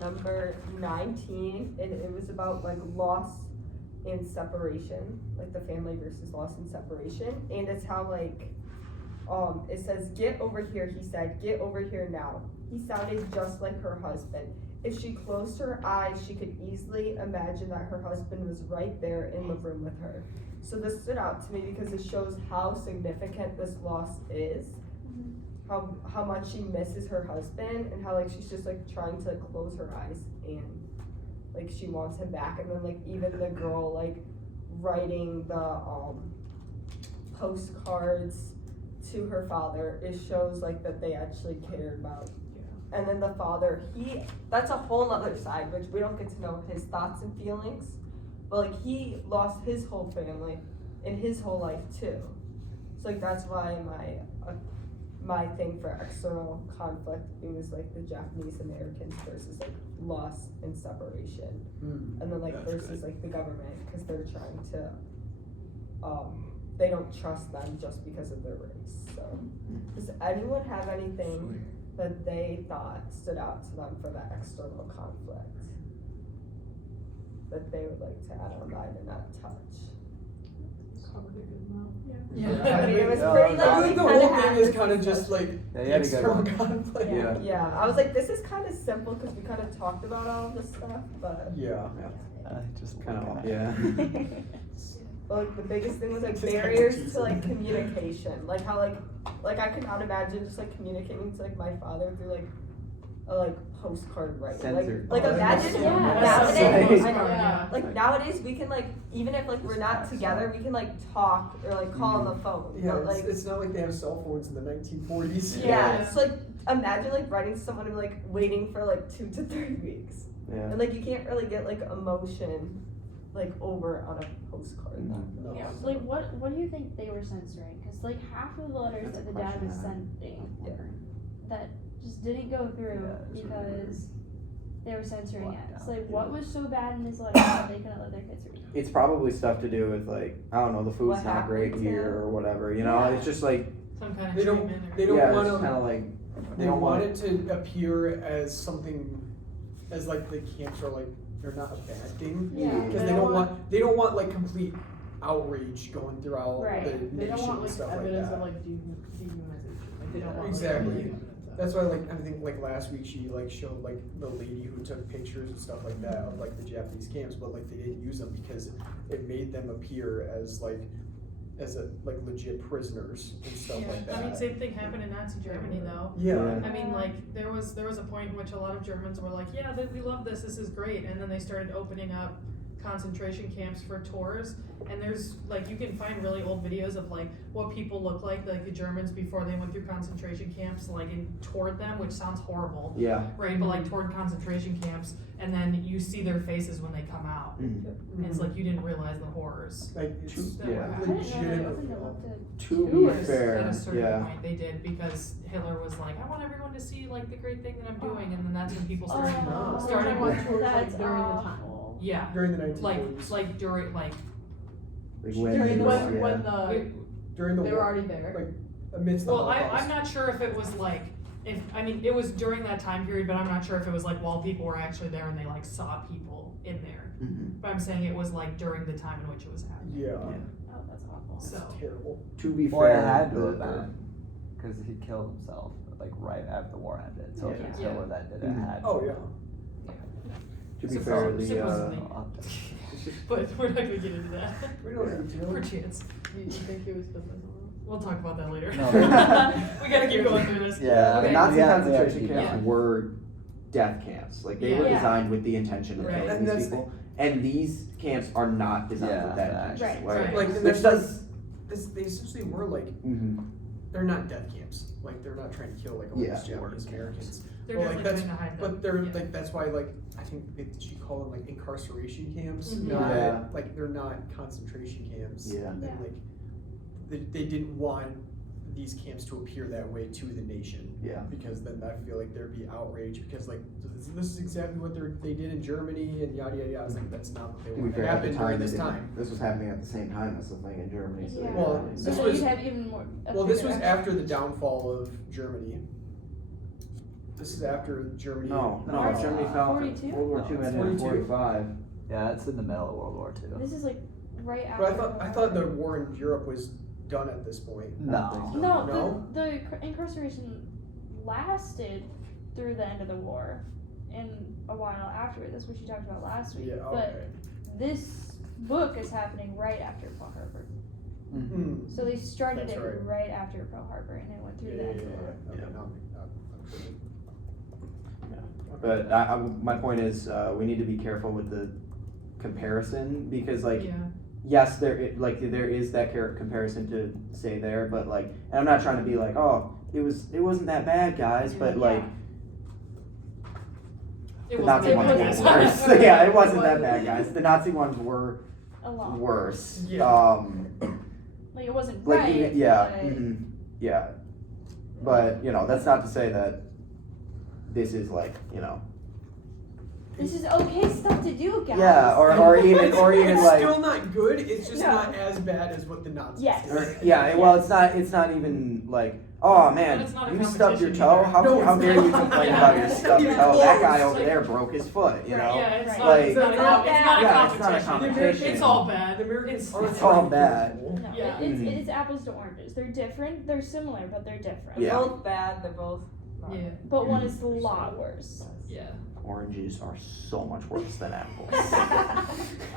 number 19, and it was about like loss and separation, like the family versus loss and separation. And it's how like it says, "Get over here," he said, "get over here now." He sounded just like her husband. If she closed her eyes, she could easily imagine that her husband was right there in the room with her. So this stood out to me because it shows how significant this loss is, how much she misses her husband, and how like she's just like trying to close her eyes and like she wants him back. And then like even the girl like writing the postcards to her father, it shows like that they actually cared about. And then the father, that's a whole other side, which we don't get to know his thoughts and feelings, but like he lost his whole family and his whole life too. So like that's why my thing for external conflict, it was like the Japanese Americans versus like loss and separation. And then like That's versus good. like the government, because they're trying to, they don't trust them just because of their race. So does anyone have anything that they thought stood out to them for that external conflict that they would like to add on that I did not touch? Covered a good amount. I mean, it was Yeah, pretty I like, I think the we kinda whole thing had is this kind of stuff. just like Yeah, you had a good external one. conflict. Yeah. Yeah, I was like, this is kind of simple because we kind of talked about all of this stuff, but Yeah. Just Kind look of, at it. yeah. like the biggest thing was like Just kinda barriers teasing. to like communication, like how like I could not imagine just like communicating to like my father through like a postcard writing. Censored. Like Oh, imagine yeah. nowadays, That's Yeah. like nowadays we can like, even if like we're not together, we can like talk or like call on the phone. Yeah, But like it's not like they have cell phones in the 1940s. yeah, it's like imagine like writing to someone and like waiting for like 2 to 3 weeks. Yeah. And like you can't really get like emotion like over on a postcard. No. Yeah. So like what do you think they were censoring? Because like half of the letters That's a that the dad question was I have. sending Yeah. that just didn't go through Yeah, it's really because they were censoring it. Locked So like down. what was so bad in his letter that they couldn't let their kids read? It's probably stuff to do with like, I don't know, the food's What not great happened to here him? or whatever, you know? Yeah. It's just like, Some kind of They don't- treatment or. they don't yeah, want it's to- kind of like, They don't want it to appear as something, as like the camps are like, they're not a bad thing. Yeah. Because they don't want like complete outrage going throughout Right. the They nation don't want and like stuff like evidence that. of like dehumanization. Like they don't want Exactly. Like, evidence of That's why like I think like last week she like showed like the lady who took pictures and stuff like that of like the Japanese camps, but like they didn't use them because it made them appear as a like legit prisoners and stuff like that. I mean, same thing happened in Nazi Germany though. Yeah. I mean, like there was a point in which a lot of Germans were like, yeah, we love this is great, and then they started opening up concentration camps for tours, and there's like you can find really old videos of like what people look like the Germans before they went through concentration camps, like and toured them, which sounds horrible, Yeah. right? But like toured concentration camps, and then you see their faces when they come out, Mhm. and it's like you didn't realize the horrors. Like, it's that Yeah. were I happening. didn't know that. I think I legitimately looked at To be tours. fair, At a certain yeah. point they did, because Hitler was like, I want everyone to see like the great thing that I'm doing, and then that's when people started Oh, started I with, went tours, like, that's during the time. awful. yeah, during the 1940s. like during like Like During they when, were- yeah. when the, During the they were war, already there. like, amidst the well, Holocaust. I'm not sure if it was like, it was during that time period, but I'm not sure if it was like while people were actually there and they like saw people in there. Mhm. But I'm saying it was like during the time in which it was happening. Yeah. Oh, that's awful. It's So. terrible. To be Well, it fair, had to the- have been, because he killed himself like right after the war ended. So if Yeah. it's Yeah. Hitler that did it, Mhm. had. Oh, yeah. To be Supposedly- fair, the supposedly. I'll have to- But we're not gonna get into that. We don't need to. Per chance. You think he was killed by someone? We'll talk about that later. No. We gotta keep going through this. Yeah. The Okay. Nazi Yeah, concentration yeah. camps were death camps. Like they were Yeah. designed with the intention of Right. killing And these that's people. And these camps are not designed Yeah, with that facts. intention. Right. Right. Like, and Which there's does. they essentially were like, Mhm. they're not death camps. Like, they're not trying to kill like all Yeah. these Japanese Americans. They're Well, like, definitely that's- trying to hide them. But they're Yeah. like, that's why like, I think she called them like incarceration camps. Mhm. Not, Yeah. like, they're not concentration camps. Yeah. And Yeah. like, they didn't want these camps to appear that way to the nation. Yeah. Because then I feel like there'd be outrage because like this is exactly what they did in Germany and yada yada yada. I was like, that's not what they To be wanted to fair, at the happen time, during they this didn't- time. this was happening at the same time as the thing in Germany. So Yeah. Well, yeah. So this then was- you'd have even more. Well, this bigger was action. after the downfall of Germany. This is after Germany. No, No, Germany fell. 42? World War No, II it's ended in 42. 45. Yeah, it's in the middle of World War II. This is like right after. But I thought the war in Europe was done at this point. No. No, No? the incarceration lasted through the end of the war and a while after it. That's what you talked about last week. Yeah, But okay. this book is happening right after Pearl Harbor. Hmm. So they started That's it right. after Pearl Harbor and it went through Yeah, the yeah, end of the yeah, war. yeah. Okay, Yeah. now I'm clear. But my point is, we need to be careful with the comparison because, like, Yeah. yes, there is that comparison to say there, but like, and I'm not trying to be like, oh, it wasn't that bad, guys, but Yeah. like, It the wasn't Nazi that ones bad, were guys. worse. Yeah, it wasn't that bad, guys. The Nazi ones were A lot. worse. Yeah. Like it wasn't Like right. even, yeah, but mhm, yeah. But that's not to say that this is like this is okay stuff to do, guys. yeah, or even It's like. still not good. It's just No. not as bad as what the Nazis Yes. did. Or, yeah, well, it's not even like, oh man, it's not a you stubbed your competition toe. either. How, No, how it's dare not. you complain Yeah. about your stubbed Yeah. toe? That guy It's over like- there broke his foot. You know, Right. Yeah, it's Right. not, Like- it's not, a, Not it's not a Yeah, it's not a competition. competition. It's all bad. The Americans It's- aren't it's all trying to bad. be cool. No, Yeah. it's apples to oranges. They're different. They're similar, but they're different. They're Yeah. both bad, they're both not. Yeah. But one is a lot worse. Yeah. Oranges are so much worse than apples.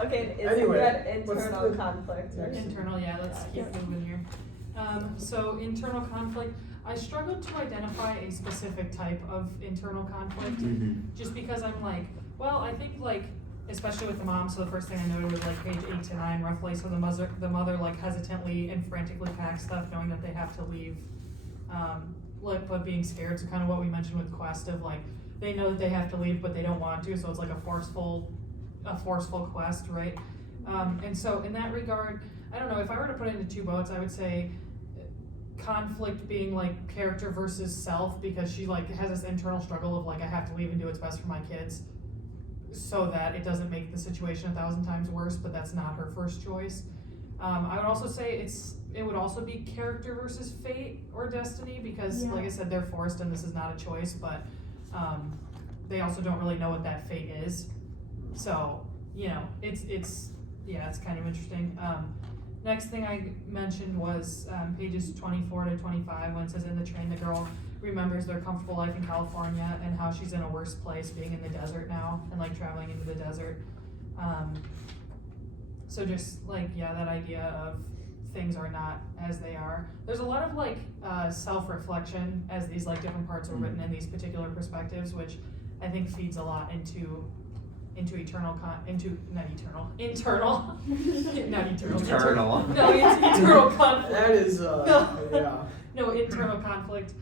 Okay, is Anyway, that what's internal the conflict? next? Internal, yeah, let's keep moving here. So internal conflict, I struggled to identify a specific type of internal conflict, Mhm. just because I'm like, well, I think like, especially with the mom, so the first thing I noted was like page 8 to 9 roughly, so the mother like hesitantly and frantically packs stuff knowing that they have to leave, but being scared, so kind of what we mentioned with Quest of like, they know that they have to leave, but they don't want to, so it's like a forceful quest, right? And so in that regard, I don't know, if I were to put it into two boats, I would say conflict being like character versus self, because she like has this internal struggle of like, I have to leave and do what's best for my kids, so that it doesn't make the situation 1,000 times worse, but that's not her first choice. I would also say it would also be character versus fate or destiny, because Yeah. like I said, they're forced and this is not a choice, but they also don't really know what that fate is. So, it's kind of interesting. Next thing I mentioned was pages 24 to 25, when it says in the train, the girl remembers their comfortable life in California and how she's in a worse place being in the desert now and like traveling into the desert. So just like, yeah, that idea of things are not as they are. There's a lot of like self-reflection as these like different parts are written in these particular perspectives, which I think feeds a lot into into internal not eternal, no, internal conflict. That is, No. yeah. No, internal conflict.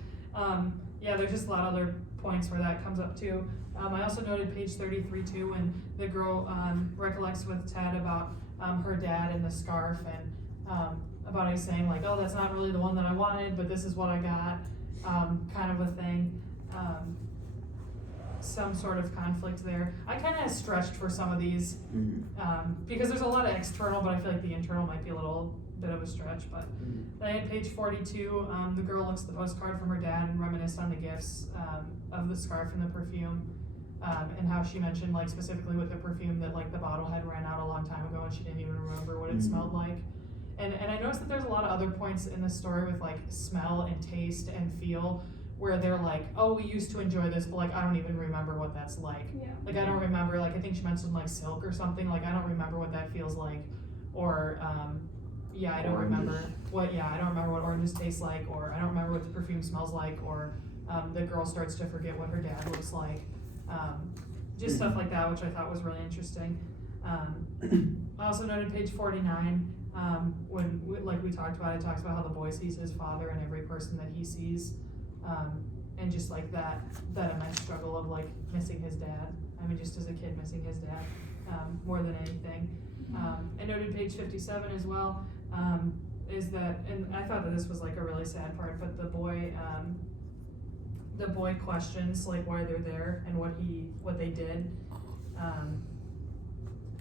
Yeah, there's just a lot of other points where that comes up too. I also noted page 33 too, when the girl recollects with Ted about her dad and the scarf, and about he's saying like, oh, that's not really the one that I wanted, but this is what I got, kind of a thing. Some sort of conflict there. I kind of stretched for some of these because there's a lot of external, but I feel like the internal might be a little bit of a stretch. But then at page 42, the girl looks at the postcard from her dad and reminisced on the gifts of the scarf and the perfume, and how she mentioned like specifically with the perfume that like the bottle had ran out a long time ago and she didn't even remember what it smelled like. And I noticed that there's a lot of other points in the story with like smell and taste and feel, where they're like, oh, we used to enjoy this, but like I don't even remember what that's like. Yeah. Like I don't remember, like I think she mentioned like silk or something, like I don't remember what that feels like. Or I don't remember what oranges taste like, or I don't remember what the perfume smells like, or the girl starts to forget what her dad looks like. Just stuff like that, which I thought was really interesting. I also noted page 49, when like we talked about, it talks about how the boy sees his father in every person that he sees. And just like that immense struggle of like missing his dad. I mean, just as a kid missing his dad, more than anything. I noted page 57 as well, is that, and I thought that this was like a really sad part, but the boy questions like why they're there and what they did.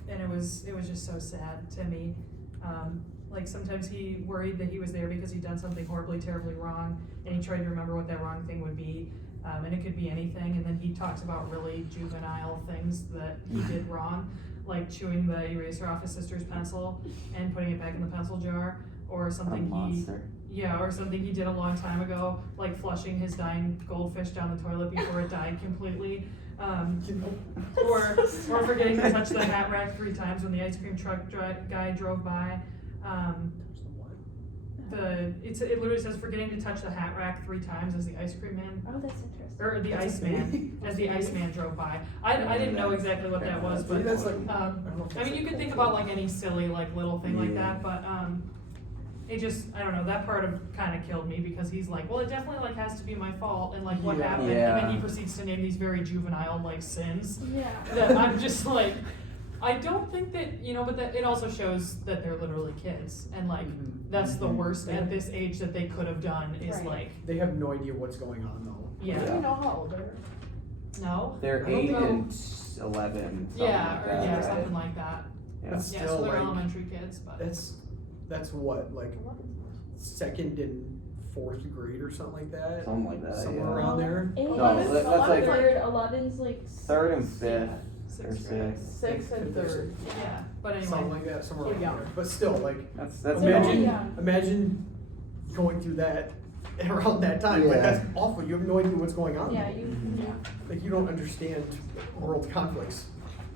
And it was just so sad to me. Like sometimes he worried that he was there because he'd done something horribly, terribly wrong, and he tried to remember what that wrong thing would be, and it could be anything. And then he talks about really juvenile things that he did wrong, like chewing the eraser off his sister's pencil and putting it back in the pencil jar, or something or something he did a long time ago, like flushing his dying goldfish down the toilet before it died completely. Or forgetting to touch the hat rack 3 times when the ice cream truck guy drove by. It literally says forgetting to touch the hat rack 3 times as the ice cream man, Oh, that's interesting. or the ice man, as the ice man drove by. I didn't know exactly what that was, but That's like, I mean, you could think about like any silly like little thing like that, but it just, I don't know, that part of kind of killed me, because he's like, well, it definitely like has to be my fault, and like what happened, and then he proceeds to name these very juvenile like sins Yeah. that I'm just like, I don't think that, but that it also shows that they're literally kids, and like that's the worst at this age that they could have done is Right. like, they have no idea what's going on though. yeah. Do you know how old they are? No? They're I don't 8 know. and 11. Yeah, like or that, yeah, right? something like that. Yeah. But Yeah, so still, they're like, elementary kids, but that's what, like, 2nd and 4th grade or something like that? Something like that, Somewhere yeah. around there? Eight, No, that's like- third, 11's like 3rd and 5th or 6th grade. 6th. 6th and 3rd. Yeah, but Something anyway, like that, somewhere We're around young. there. But still, like, That's imagine, Yeah. imagine going through that around that time. Like, Yeah. that's awful. You have no idea what's going on. Yeah, though. yeah. Like, you don't understand world conflicts.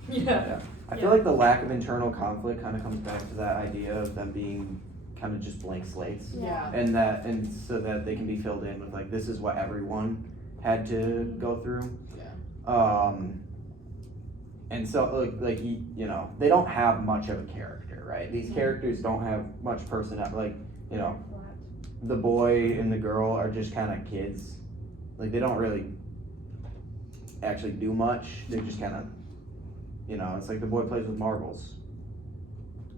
yeah. I feel like the lack of internal conflict kind of comes back to that idea of them being kind of just blank slates, Yeah. and so that they can be filled in with like, this is what everyone had to go through. Yeah. And so like they don't have much of a character, right? These characters don't have much personality. Like, the boy and the girl are just kind of kids. Like, they don't really actually do much. They're just kind of, it's like the boy plays with marbles.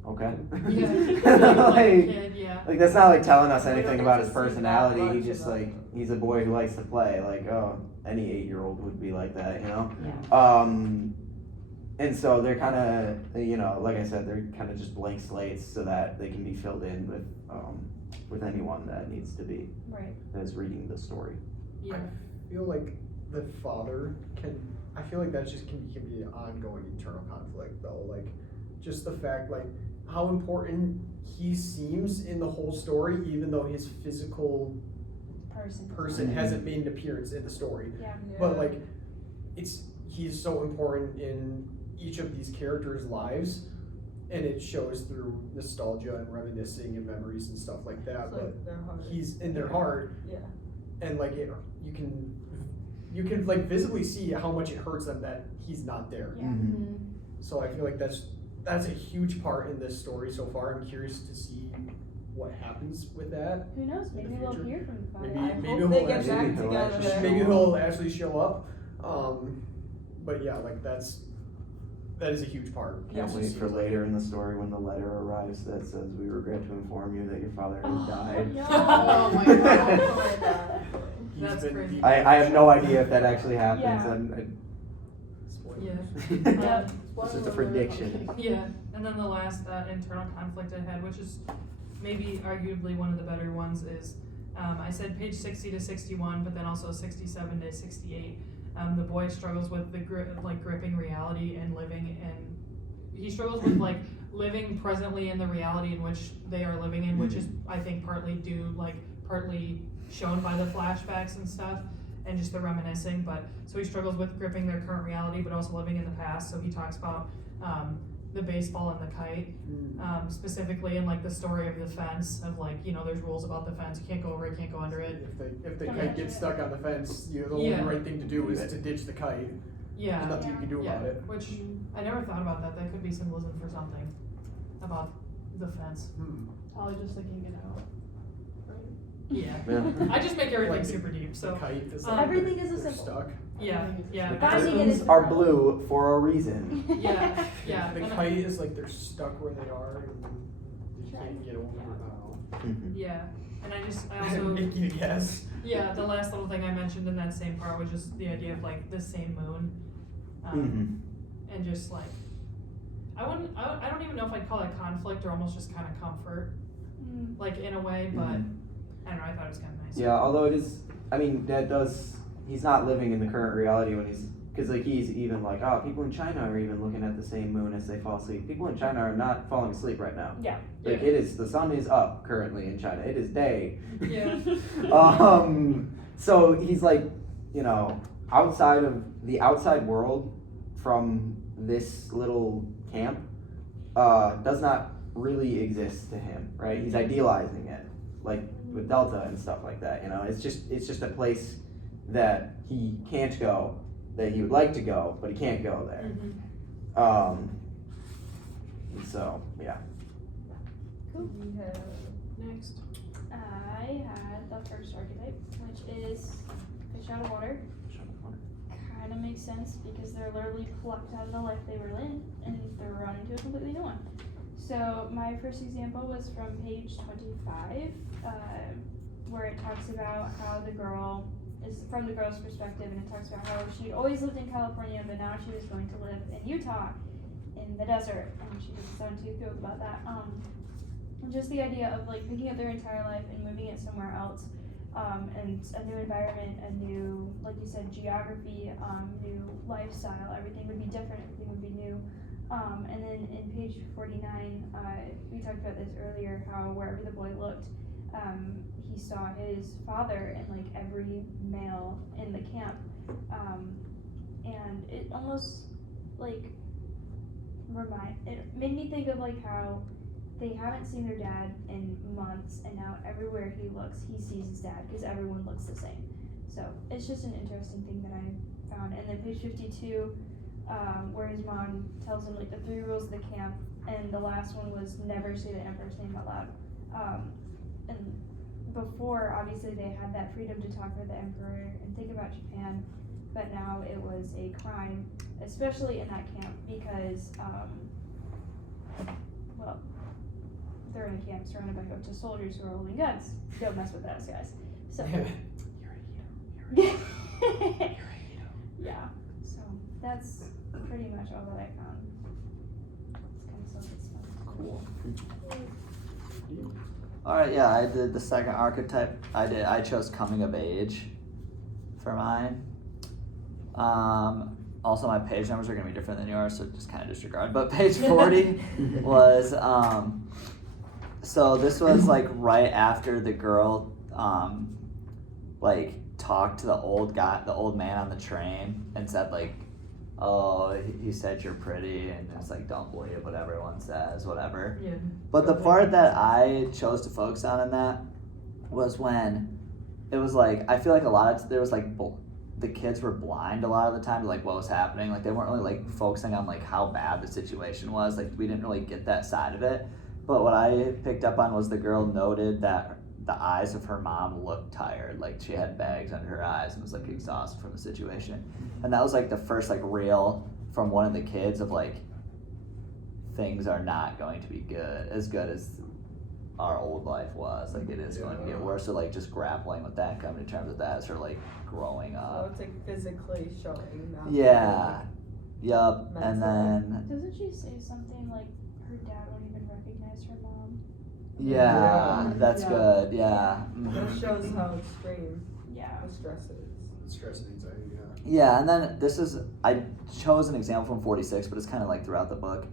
Okay. Yeah. like, Kid, yeah. like, that's not like telling us We don't anything get about to his see that personality. much He just of like, he's a boy who likes to play. Like, oh, any 8-year-old would be like that, Yeah. And so they're kind of, like I said, they're kind of just blank slates so that they can be filled in with anyone that needs to be, Right. that's reading the story. Yeah. I feel like the father I feel like that just can be an ongoing internal conflict though. Like, just the fact, like, how important he seems in the whole story, even though his physical person hasn't made an appearance in the story. Yeah. But like, he's so important in each of these characters' lives, and it shows through nostalgia and reminiscing and memories and stuff like that. It's But like their heart. he's in their heart, Yeah. and like, you can you can like visibly see how much it hurts them that he's not there. Yeah. Mhm. So I feel like that's a huge part in this story so far. I'm curious to see what happens with that. Who knows? In the Maybe we'll future. hear from the father. Maybe I maybe hope he'll they get actually, back maybe he'll together. actually maybe he'll actually show up. But yeah, like that is a huge part. Can't Yes, wait it for seems later in the story when the letter arrives that says, "We regret to inform you that your father has died." No. Oh my Oh god. my god. He's That's been- crazy. I have no idea if that actually happens. Yeah. Yeah. Yeah. It's just a prediction. Yeah, and then the last internal conflict I had, which is maybe arguably one of the better ones, is I said page 60 to 61, but then also 67 to 68. The boy struggles with the gripping reality and living in. He struggles with like living presently in the reality in which they are living in, which is I think partly shown by the flashbacks and stuff, and just the reminiscing. But so he struggles with gripping their current reality, but also living in the past. So he talks about the baseball and the kite, specifically in like the story of the fence of like, you know, there's rules about the fence. You can't go over it, can't go under it. If the Yeah. kite gets stuck on the fence, the only Yeah. right thing to do is to ditch the kite. There's Yeah, nothing you can do about it. which I never thought about that. That could be symbolism for something about the fence. Probably just thinking it out. Yeah. Yeah. I just make everything Like super deep. The So kite is Everything is a they're symbol. stuck. yeah, yeah. The Binding it curtains is are the- blue for a reason. Yeah, yeah. The and I- kite is like they're stuck where they are and you can't get over it. Mhm. Yeah, and I also Make you guess. yeah. The last little thing I mentioned in that same part was just the idea of like the same moon, Mhm. and just like I don't even know if I'd call it conflict or almost just kind of comfort, Mm. like in a way, but Mhm. I don't know. I thought it was kind of nice. Yeah, although it is, I mean, he's not living in the current reality when because like he's even like, oh, people in China are even looking at the same moon as they fall asleep. People in China are not falling asleep right now. Yeah. Like the sun is up currently in China. It is day. Yeah. So he's like, you know, outside of the outside world from this little camp, does not really exist to him, right? He's idealizing it, like with Delta and stuff like that. You know, it's just a place that he can't go, that he would like to go, but he can't go there. Mhm. And so yeah. Yeah. Next. I had the first archetype, which is fish out of water. Kind of makes sense because they're literally plucked out of the life they were in and thrown into a completely new one. So my first example was from page 25, where it talks about how the girl is from the girl's perspective, and it talks about how she'd always lived in California, but now she was going to live in Utah, in the desert, and she was so thrilled about that. And just the idea of like picking up their entire life and moving it somewhere else, and a new environment, a new, like you said, geography, new lifestyle. Everything would be different. Everything would be new. And then in page 49, we talked about this earlier, how wherever the boy looked, he saw his father and like every male in the camp. And it almost like it made me think of like how they haven't seen their dad in months, and now everywhere he looks, he sees his dad because everyone looks the same. So it's just an interesting thing that I found. And then page 52, where his mom tells him like the 3 rules of the camp, and the last one was never say the emperor's name out loud. And before, obviously, they had that freedom to talk about the emperor and think about Japan, but now it was a crime, especially in that camp, because well, they're in a camp surrounded by a bunch of soldiers who are holding guns. Don't mess with those guys. So yeah, so that's pretty much all that I found. It's kind of self-explanatory. Cool. Alright, yeah, I did the second archetype. I chose coming of age for mine. Also my page numbers are gonna be different than yours, so just kinda disregard. But page 40 was, so this was like right after the girl, like talked to the old man on the train and said like, oh, he said you're pretty, and it's like, don't believe what everyone says, whatever. Yeah. But the part that I chose to focus on in that was when it was like, I feel like a lot of, there was like, the kids were blind a lot of the time to like what was happening. Like they weren't really like focusing on like how bad the situation was. Like we didn't really get that side of it. But what I picked up on was the girl noted that the eyes of her mom looked tired. Like she had bags under her eyes and was like exhausted from the situation. And that was like the first like real from one of the kids of like things are not going to be good as our old life was. Like it is going to get worse. So like just grappling with that, coming to terms with that as her like growing So up. it's like physically showing that. Yeah. Yup. And Mentally. then Doesn't she say something like her dad won't even recognize her mom? yeah, Yeah. that's Yeah. good. Yeah. That shows how extreme Yeah. the stress is. Stress and anxiety, yeah. Yeah, and then this is I chose an example from 46, but it's kind of like throughout the book.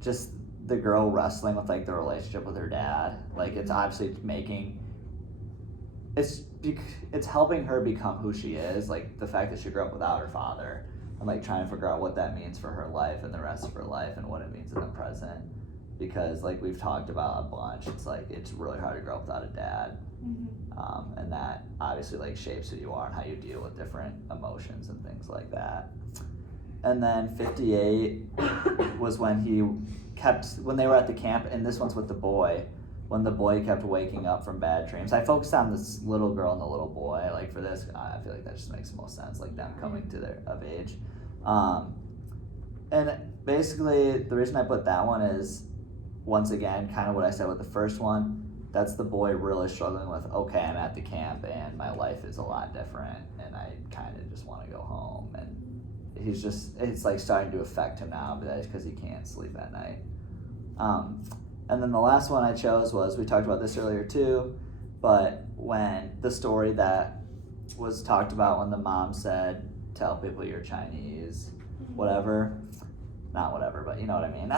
Just the girl wrestling with like the relationship with her dad. Like it's obviously making it's helping her become who she is. Like the fact that she grew up without her father and like trying to figure out what that means for her life and the rest of her life and what it means in the present. Because like we've talked about a bunch, it's like it's really hard to grow up without a dad. And that obviously like shapes who you are and how you deal with different emotions and things like that. And then 58 was when when they were at the camp, and this one's with the boy, when the boy kept waking up from bad dreams. I focused on this little girl and the little boy, like for this, I feel like that just makes the most sense, like them coming to their of age. And basically the reason I put that one is, once again, kind of what I said with the first one. That's the boy really struggling with, okay, I'm at the camp and my life is a lot different and I kind of just want to go home. And it's like starting to affect him now, but that's because he can't sleep at night. And then the last one I chose was, we talked about this earlier too, but when the story that was talked about when the mom said, tell people you're Chinese, whatever, not whatever, but you know what I mean.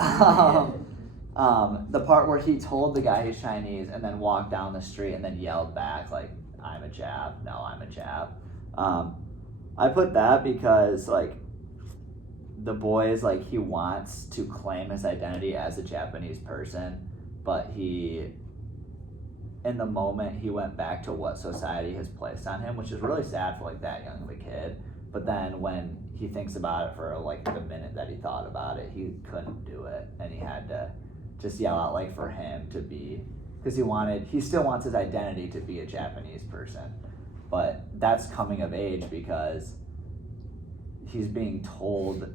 The part where he told the guy he's Chinese and then walked down the street and then yelled back like, I'm a Jap, no, I'm a Jap. I put that because like the boy is like, he wants to claim his identity as a Japanese person, but in the moment he went back to what society has placed on him, which is really sad for like that young of a kid. But then when he thinks about it for like the minute that he thought about it, he couldn't do it and he had to just yell out like for him to be, because he still wants his identity to be a Japanese person, but that's coming of age because he's being told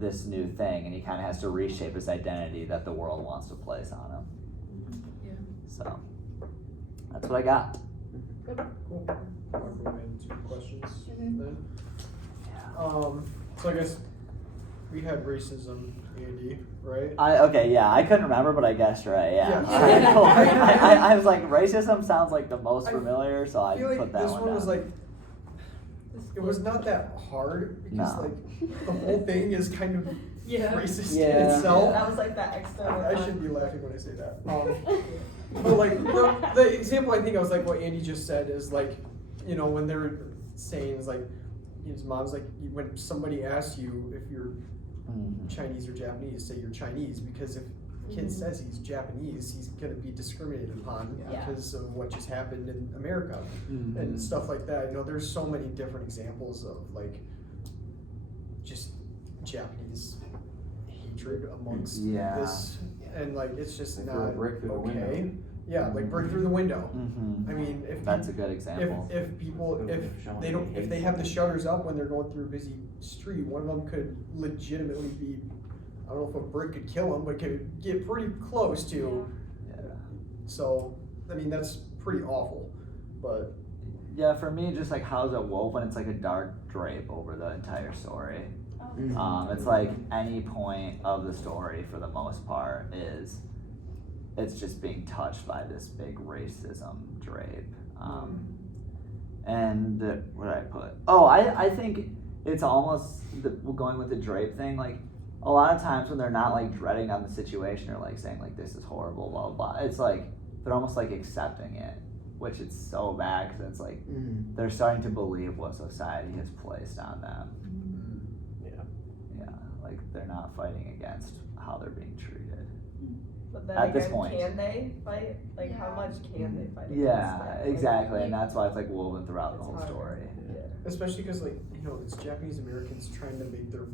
this new thing and he kind of has to reshape his identity that the world wants to place on him. Yeah. So that's what I got. Cool. Mark, we made some questions then. So I guess we had racism, Andy, right? I couldn't remember, but I guessed right. Yeah. Yeah. I was like, racism sounds like the most familiar, so I feel like put that this one one down. was like, it was not that hard because No. like the whole thing is kind of Yeah. racist Yeah. in itself. That was like that external. I should be laughing when I say that. But like the example I think I was like what Andy just said is like, you know, when they're saying is like, his mom's like, when somebody asks you if you're Chinese or Japanese, say you're Chinese, because if a kid says he's Japanese, he's gonna be discriminated upon Yeah. because of what just happened in America and stuff like that. You know, there's so many different examples of like just Japanese hatred amongst Yeah. this, and like it's just Like throw not a brick through the okay. window. Yeah, like break through the window. Mm-hmm. I mean, if That's a good example. if people It's gonna if they don't if they have the shutters up when they're going through a busy street, one of them could legitimately be, I don't know if a brick could kill them, but could get pretty close to. Yeah. So I mean that's pretty awful, but Yeah, for me, just like how's it woven? It's like a dark drape over the entire story. It's like any point of the story, for the most part, it's just being touched by this big racism drape. And what did I put? Oh, I think it's almost going with the drape thing. Like a lot of times when they're not like dreading on the situation or like saying like this is horrible, blah blah blah. It's like they're almost like accepting it, which is so bad because it's like they're starting to believe what society has placed on them. Yeah, like they're not fighting against how they're being treated. But then At again, this point. can they fight? Like, how much can they fight? against Yeah, that? Like, exactly, and that's why it's like woven throughout the It's whole harder. story. Especially because, like, you know, it's Japanese Americans trying to make their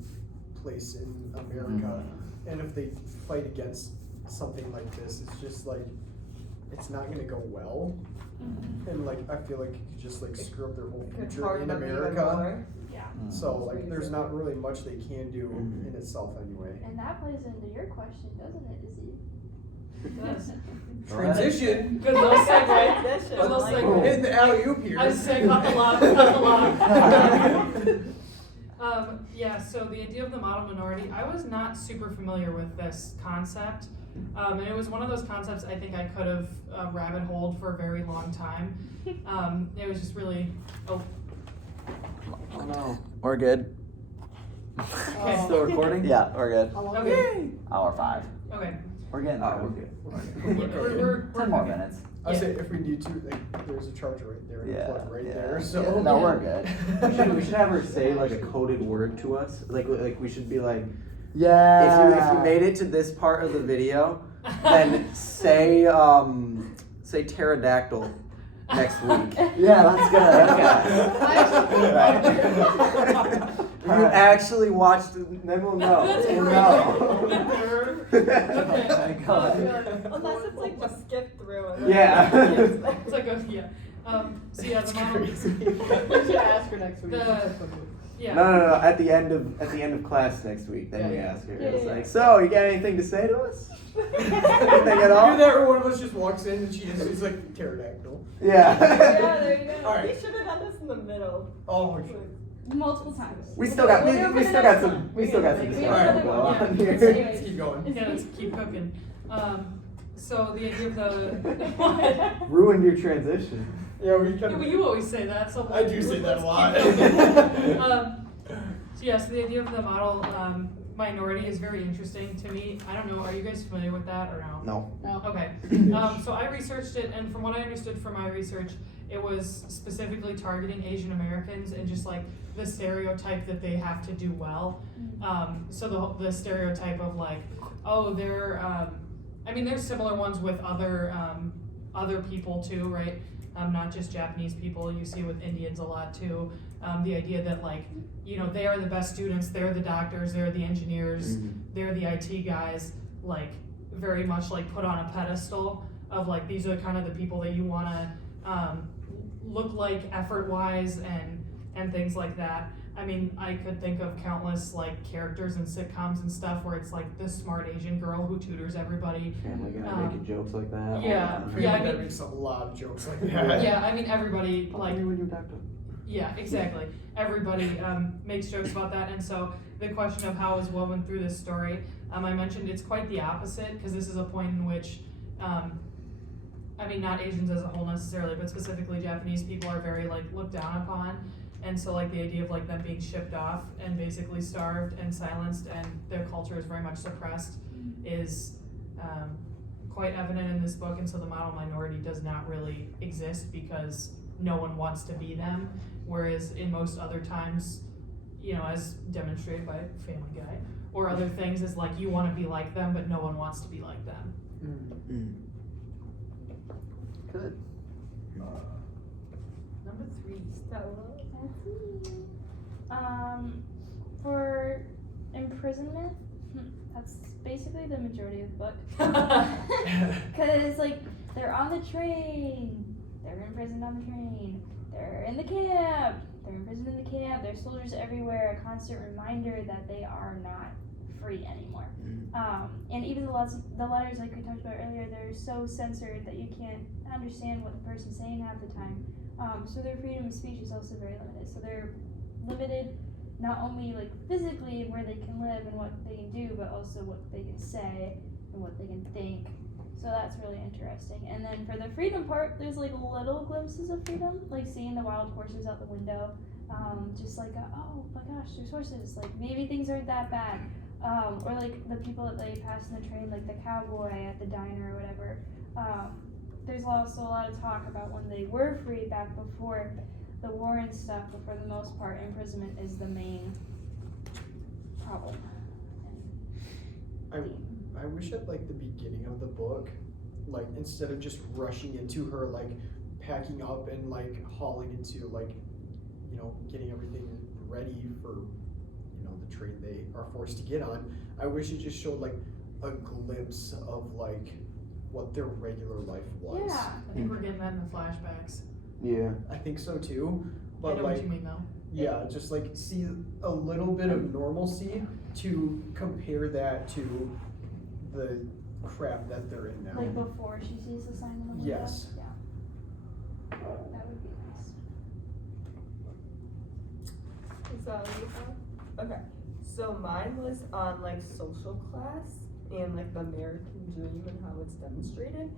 place in America, and if they fight against something like this, it's just like, it's not gonna go well. And like, I feel like it could just like screw up their whole Could future harm in them even America. more. So like, there's not really much they can do in itself anyway. And that plays into your question, doesn't it, Izzy? It does. Transition. Good little segue. Transition, Good little like segue. Hitting the alley-oop here. I was saying, cut the lock, cut the lock. Yeah, so the idea of the model minority, I was not super familiar with this concept. And it was one of those concepts I think I could have rabbit holed for a very long time. It was just really, Oh no. We're good. Okay. Still recording? Yeah, we're good. How long Okay. Hour 5. Okay. We're getting Oh, through. okay. We're 10 more okay. minutes. I say if we need to, like, there's a charger right there and a Yeah, plug right yeah, there. So yeah. No, we're good. We should have her say like a coded word to us. Like we should be like, Yeah. if you made it to this part of the video, then say pterodactyl next week. Yeah, that's good. You actually watched it, then we'll know. That's We'll great. know. Okay. Unless it's like just skip through and then Yeah. It's like a, yeah. So yeah, the model. We should ask her next week. Yeah. No. At the end of class next week, then we Yeah. ask her. Yeah, It's yeah. like, so you got anything to say to us? Anything at Hear all? that, or one of us just walks in and she's like pterodactyl. Yeah. Yeah, there you go. All right. We should have done this in the middle. Oh, Multiple times. We still got some We'll do it for the stuff next to one. go Alright. on Yeah. here. let's keep going. Yeah, let's keep cooking. So the idea of the Ruined your transition. Yeah, we Yeah, can. but you always say that, so I do say that a lot. So yeah, so the idea of the model minority is very interesting to me. I don't know, are you guys familiar with that or no? No. Okay. So I researched it, and from what I understood from my research, it was specifically targeting Asian Americans and just like the stereotype that they have to do well. So the stereotype of like, oh, they're, I mean, there's similar ones with other people too, right? Not just Japanese people. You see with Indians a lot too. The idea that like, you know, they are the best students, they're the doctors, they're the engineers, they're the IT guys, like very much like put on a pedestal of like, these are kind of the people that you want to look like effort-wise and things like that. I mean, I could think of countless like characters in sitcoms and stuff where it's like this smart Asian girl who tutors everybody. Family Guy making jokes like that. all the yeah, time. yeah, I That mean- makes a lot of jokes like that. Yeah, I mean, everybody like, When you doctor. yeah, exactly. Everybody makes jokes about that, and so the question of how is woven through this story, I mentioned it's quite the opposite, because this is a point in which, I mean, not Asians as a whole necessarily, but specifically Japanese people are very like looked down upon, and so like the idea of like them being shipped off and basically starved and silenced, and their culture is very much suppressed, is quite evident in this book, and so the model minority does not really exist because no one wants to be them. Whereas in most other times, you know, as demonstrated by Family Guy or other things, is like you want to be like them, but no one wants to be like them. Good. Number 3. For imprisonment, that's basically the majority of the book. Cause like they're on the train, they're imprisoned on the train, they're in the camp, they're imprisoned in the camp, there's soldiers everywhere, a constant reminder that they are not free anymore. And even the letters like we talked about earlier, they're so censored that you can't understand what the person's saying half the time. So their freedom of speech is also very limited. So they're limited not only like physically in where they can live and what they can do, but also what they can say and what they can think. So that's really interesting. And then for the freedom part, there's like little glimpses of freedom, like seeing the wild horses out the window. Just like, oh my gosh, there's horses. Like maybe things aren't that bad. Or like the people that they pass in the train, like the cowboy at the diner or whatever. There's also a lot of talk about when they were free back before the war and stuff, but for the most part, imprisonment is the main problem. I wish at like the beginning of the book, like instead of just rushing into her like packing up and like hauling into like getting everything ready for, the train they are forced to get on. I wish it just showed like a glimpse of like what their regular life was. Yeah. I think we're getting that in the flashbacks. Yeah. I think so too, I but know like, what you mean though. yeah, just like see a little bit of normalcy to compare that to the crap that they're in now. Like before she sees the sign in the window? Yes. Yeah. That would be nice. Is that what you have? Okay, so mine was on like social class and like the American dream and how it's demonstrated.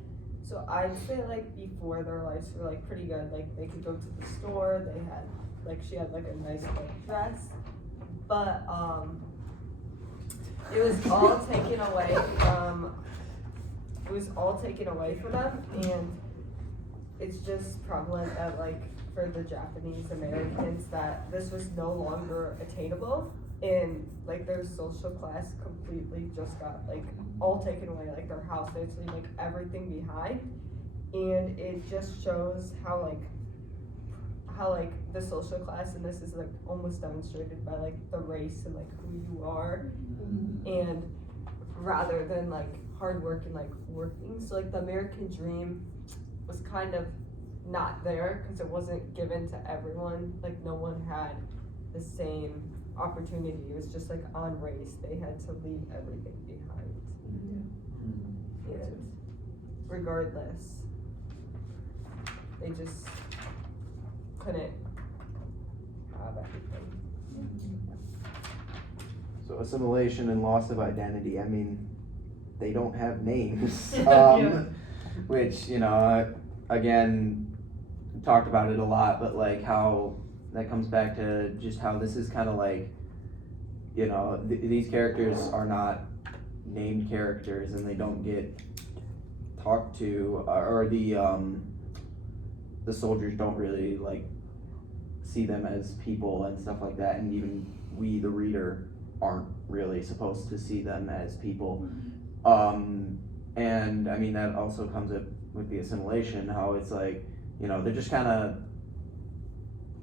So I'd say like before their lives were like pretty good, like they could go to the store, they had like she had like a nice like dress, but it was all taken away from them, and it's just prevalent that like for the Japanese Americans that this was no longer attainable, and like their social class completely just got like all taken away, like their house, they leave like everything behind, and it just shows how like the social class, and this is like almost demonstrated by like the race and like who you are, and rather than like hard work and like working. So like the American dream was kind of not there because it wasn't given to everyone. Like no one had the same opportunity. It was just like on race. They had to leave everything behind. And regardless, they just couldn't have everything. So assimilation and loss of identity. I mean, they don't have names, Yeah. which again, talked about it a lot, but like how that comes back to just how this is kind of like, these characters are not named characters and they don't get talked to, or the soldiers don't really like see them as people and stuff like that, and even we, the reader, aren't really supposed to see them as people. And I mean that also comes up with the assimilation, how it's like, they're just kind of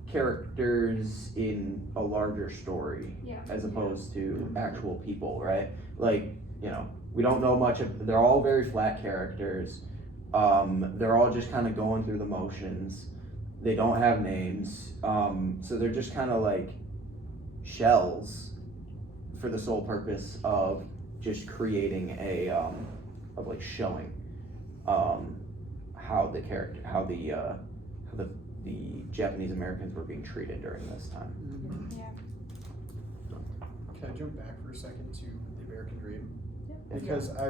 characters in a larger story, Yeah. as opposed to actual people, right? Like, we don't know much of, they're all very flat characters. They're all just kind of going through the motions. They don't have names. So they're just kind of like shells for the sole purpose of just creating of like showing, how the Japanese Americans were being treated during this time. Yeah. Can I jump back for a second to the American Dream? Yep. Because I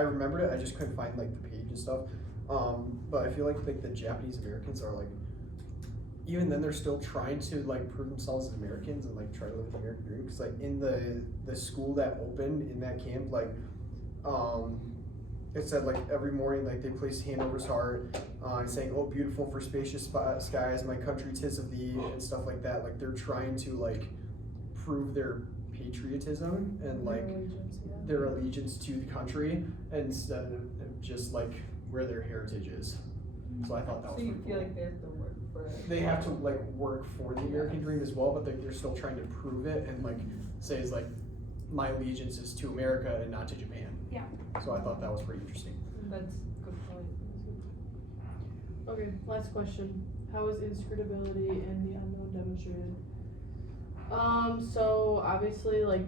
remembered it, I just couldn't find like the page and stuff. But I feel like the Japanese Americans are like, even then they're still trying to like prove themselves as Americans and like try to live the American dream. Cause like in the school that opened in that camp, like it said like every morning like they placed hand over his heart, saying, "Oh, beautiful for spacious skies, my country 'tis of thee," and stuff like that. Like they're trying to like prove their patriotism and like their allegiance to the country instead of just like where their heritage is. So I thought that was So you pretty feel cool. like they have to work for it? They have to like work for the American dream as well, but they're still trying to prove it and like say it's like my allegiance is to America and not to Japan. Yeah. So I thought that was pretty interesting. That's a good point. Okay, last question. How is inscrutability in the unknown demonstrated? So obviously like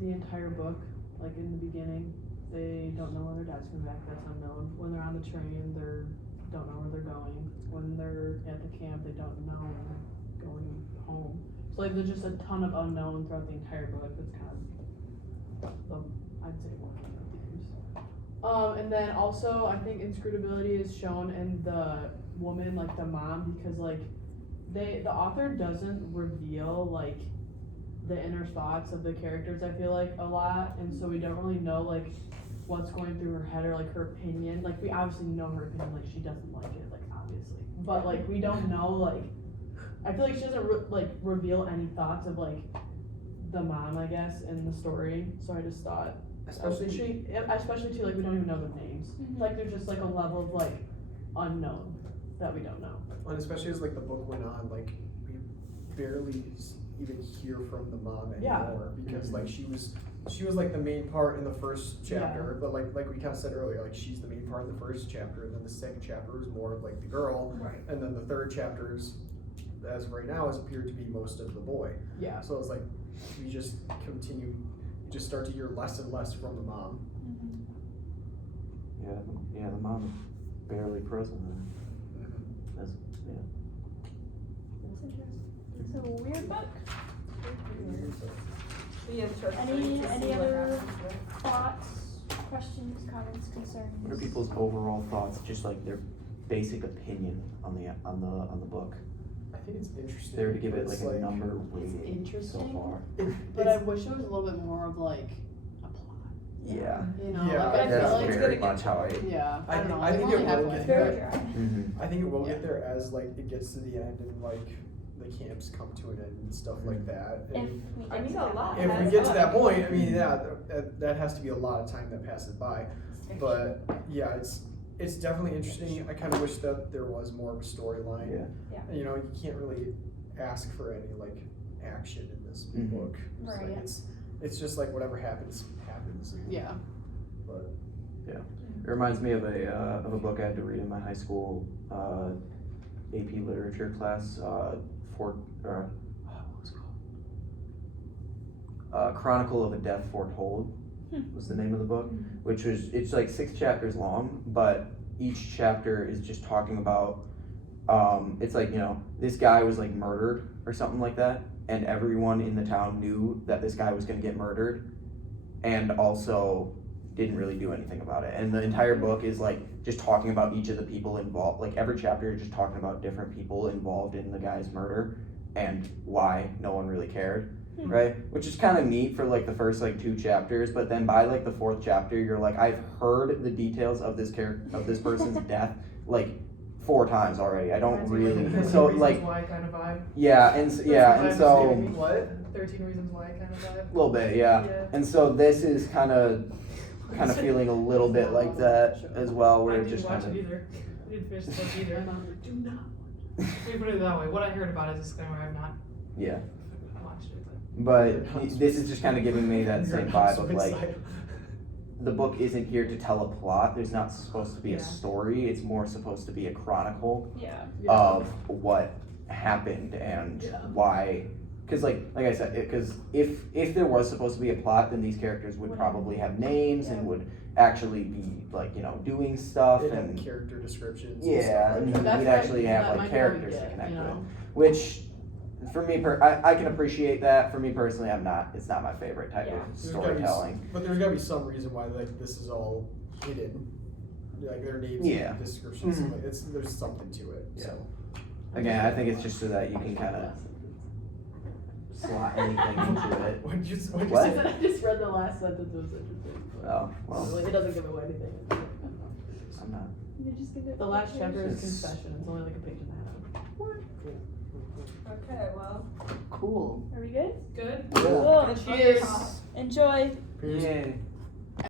the entire book, like in the beginning, they don't know when their dad's coming back, that's unknown. When they're on the train, they don't know where they're going. When they're at the camp, they don't know when they're going home. So like there's just a ton of unknown throughout the entire book. That's kind of I'd say one of the themes. And then also I think inscrutability is shown in the woman, like the mom, because like the author doesn't reveal like the inner thoughts of the characters, I feel like, a lot, and so we don't really know like what's going through her head or like her opinion. Like we obviously know her opinion, like she doesn't like it, like obviously, but like we don't know, like I feel like she doesn't reveal any thoughts of like the mom, I guess, in the story. So I just thought, especially too, like we don't even know their names. Like there's just like a level of like unknown that we don't know. And especially as like the book went on, like we barely even hear from the mom Yeah. anymore because like she was like the main part in the first chapter, but like we kind of said earlier, like she's the main part in the first chapter, and then the second chapter is more of like the girl, Right. and then the third chapter is, as of right now, has appeared to be most of the boy. Yeah. So it's like we just just start to hear less and less from the mom. Yeah, the mom is barely present. That's, yeah. That's interesting. It's a weird book. Be interesting Any to see other what happens there. thoughts, questions, comments, concerns? What are people's overall thoughts, just like their basic opinion on the book? I think it's interesting. If they were to give it It's like a number It's rating so interesting. far. But I wish there was a little bit more of like a plot. Yeah. You know, Yeah, like I That's feel like very much how I. yeah. I don't know. think I'm it only will halfway get It's through very it. dry. Mm-hmm. I think it will Yeah. get there as like it gets to the end and like the camps come to an end and stuff like that. If And we I get mean, to a that lot point. if we get to that point, I mean, yeah, that has to be a lot of time that passes by. But yeah, it's definitely interesting. I kind of wish that there was more of a storyline. Yeah. You know, you can't really ask for any like action in this Mhm. book. It's Right. like, it's just like whatever happens. Yeah. But It reminds me of a book I had to read in my high school AP literature class. What was it called? Chronicle of a Death Foretold was the name of the book, which was, it's like 6 chapters long, but each chapter is just talking about, it's like, you know, this guy was like murdered or something like that, and everyone in the town knew that this guy was gonna get murdered, and also didn't really do anything about it. And the entire book is like just talking about each of the people involved. Like every chapter is just talking about different people involved in the guy's murder and why no one really cared, right? Which is kind of neat for like the first like 2 chapters, but then by like the 4th chapter, you're like, I've heard the details of this person's death like 4 times already. I don't really. 13 So Reasons like, Why kind of vibe. yeah, and so what? 13 Reasons Why kind of vibe. a little bit, yeah. And so this is kind of feeling a little bit like that as well, where I it didn't just watch kind it of. either. I didn't finish the book either. Do not. Let me put it that way. What I heard about it is a disclaimer. I have not Yeah, watched it. but this is just kind of giving me that same vibe of like, Excited. the book isn't here to tell a plot. There's not supposed to be Yeah. a story. It's more supposed to be a chronicle Yeah. of what happened and why. Because like I said, because if there was supposed to be a plot, then these characters would probably have names and would actually be like, you know, doing stuff It had and character descriptions. yeah, and and stuff like we'd that. actually have that like might be what we characters to get, connect you with, know? which for me, I can appreciate that. For me personally, it's not my favorite type Yeah. of There's gotta be storytelling. but there's gotta be some reason why like this is all hidden. Like their names Yeah. and descriptions. Mhm. Like, there's something to it. Yeah. So. Again, I think it's just so that you can kind of slot anything into it. What'd you What? I just read the last sentence. It was interesting. But Oh, well, it doesn't give away anything. I'm not. You're just gonna. The last chapter is It's- confession. It's only like a page and a half. Okay, well. Cool. Are we good? Good. Cool. Cheers. Enjoy. Yay.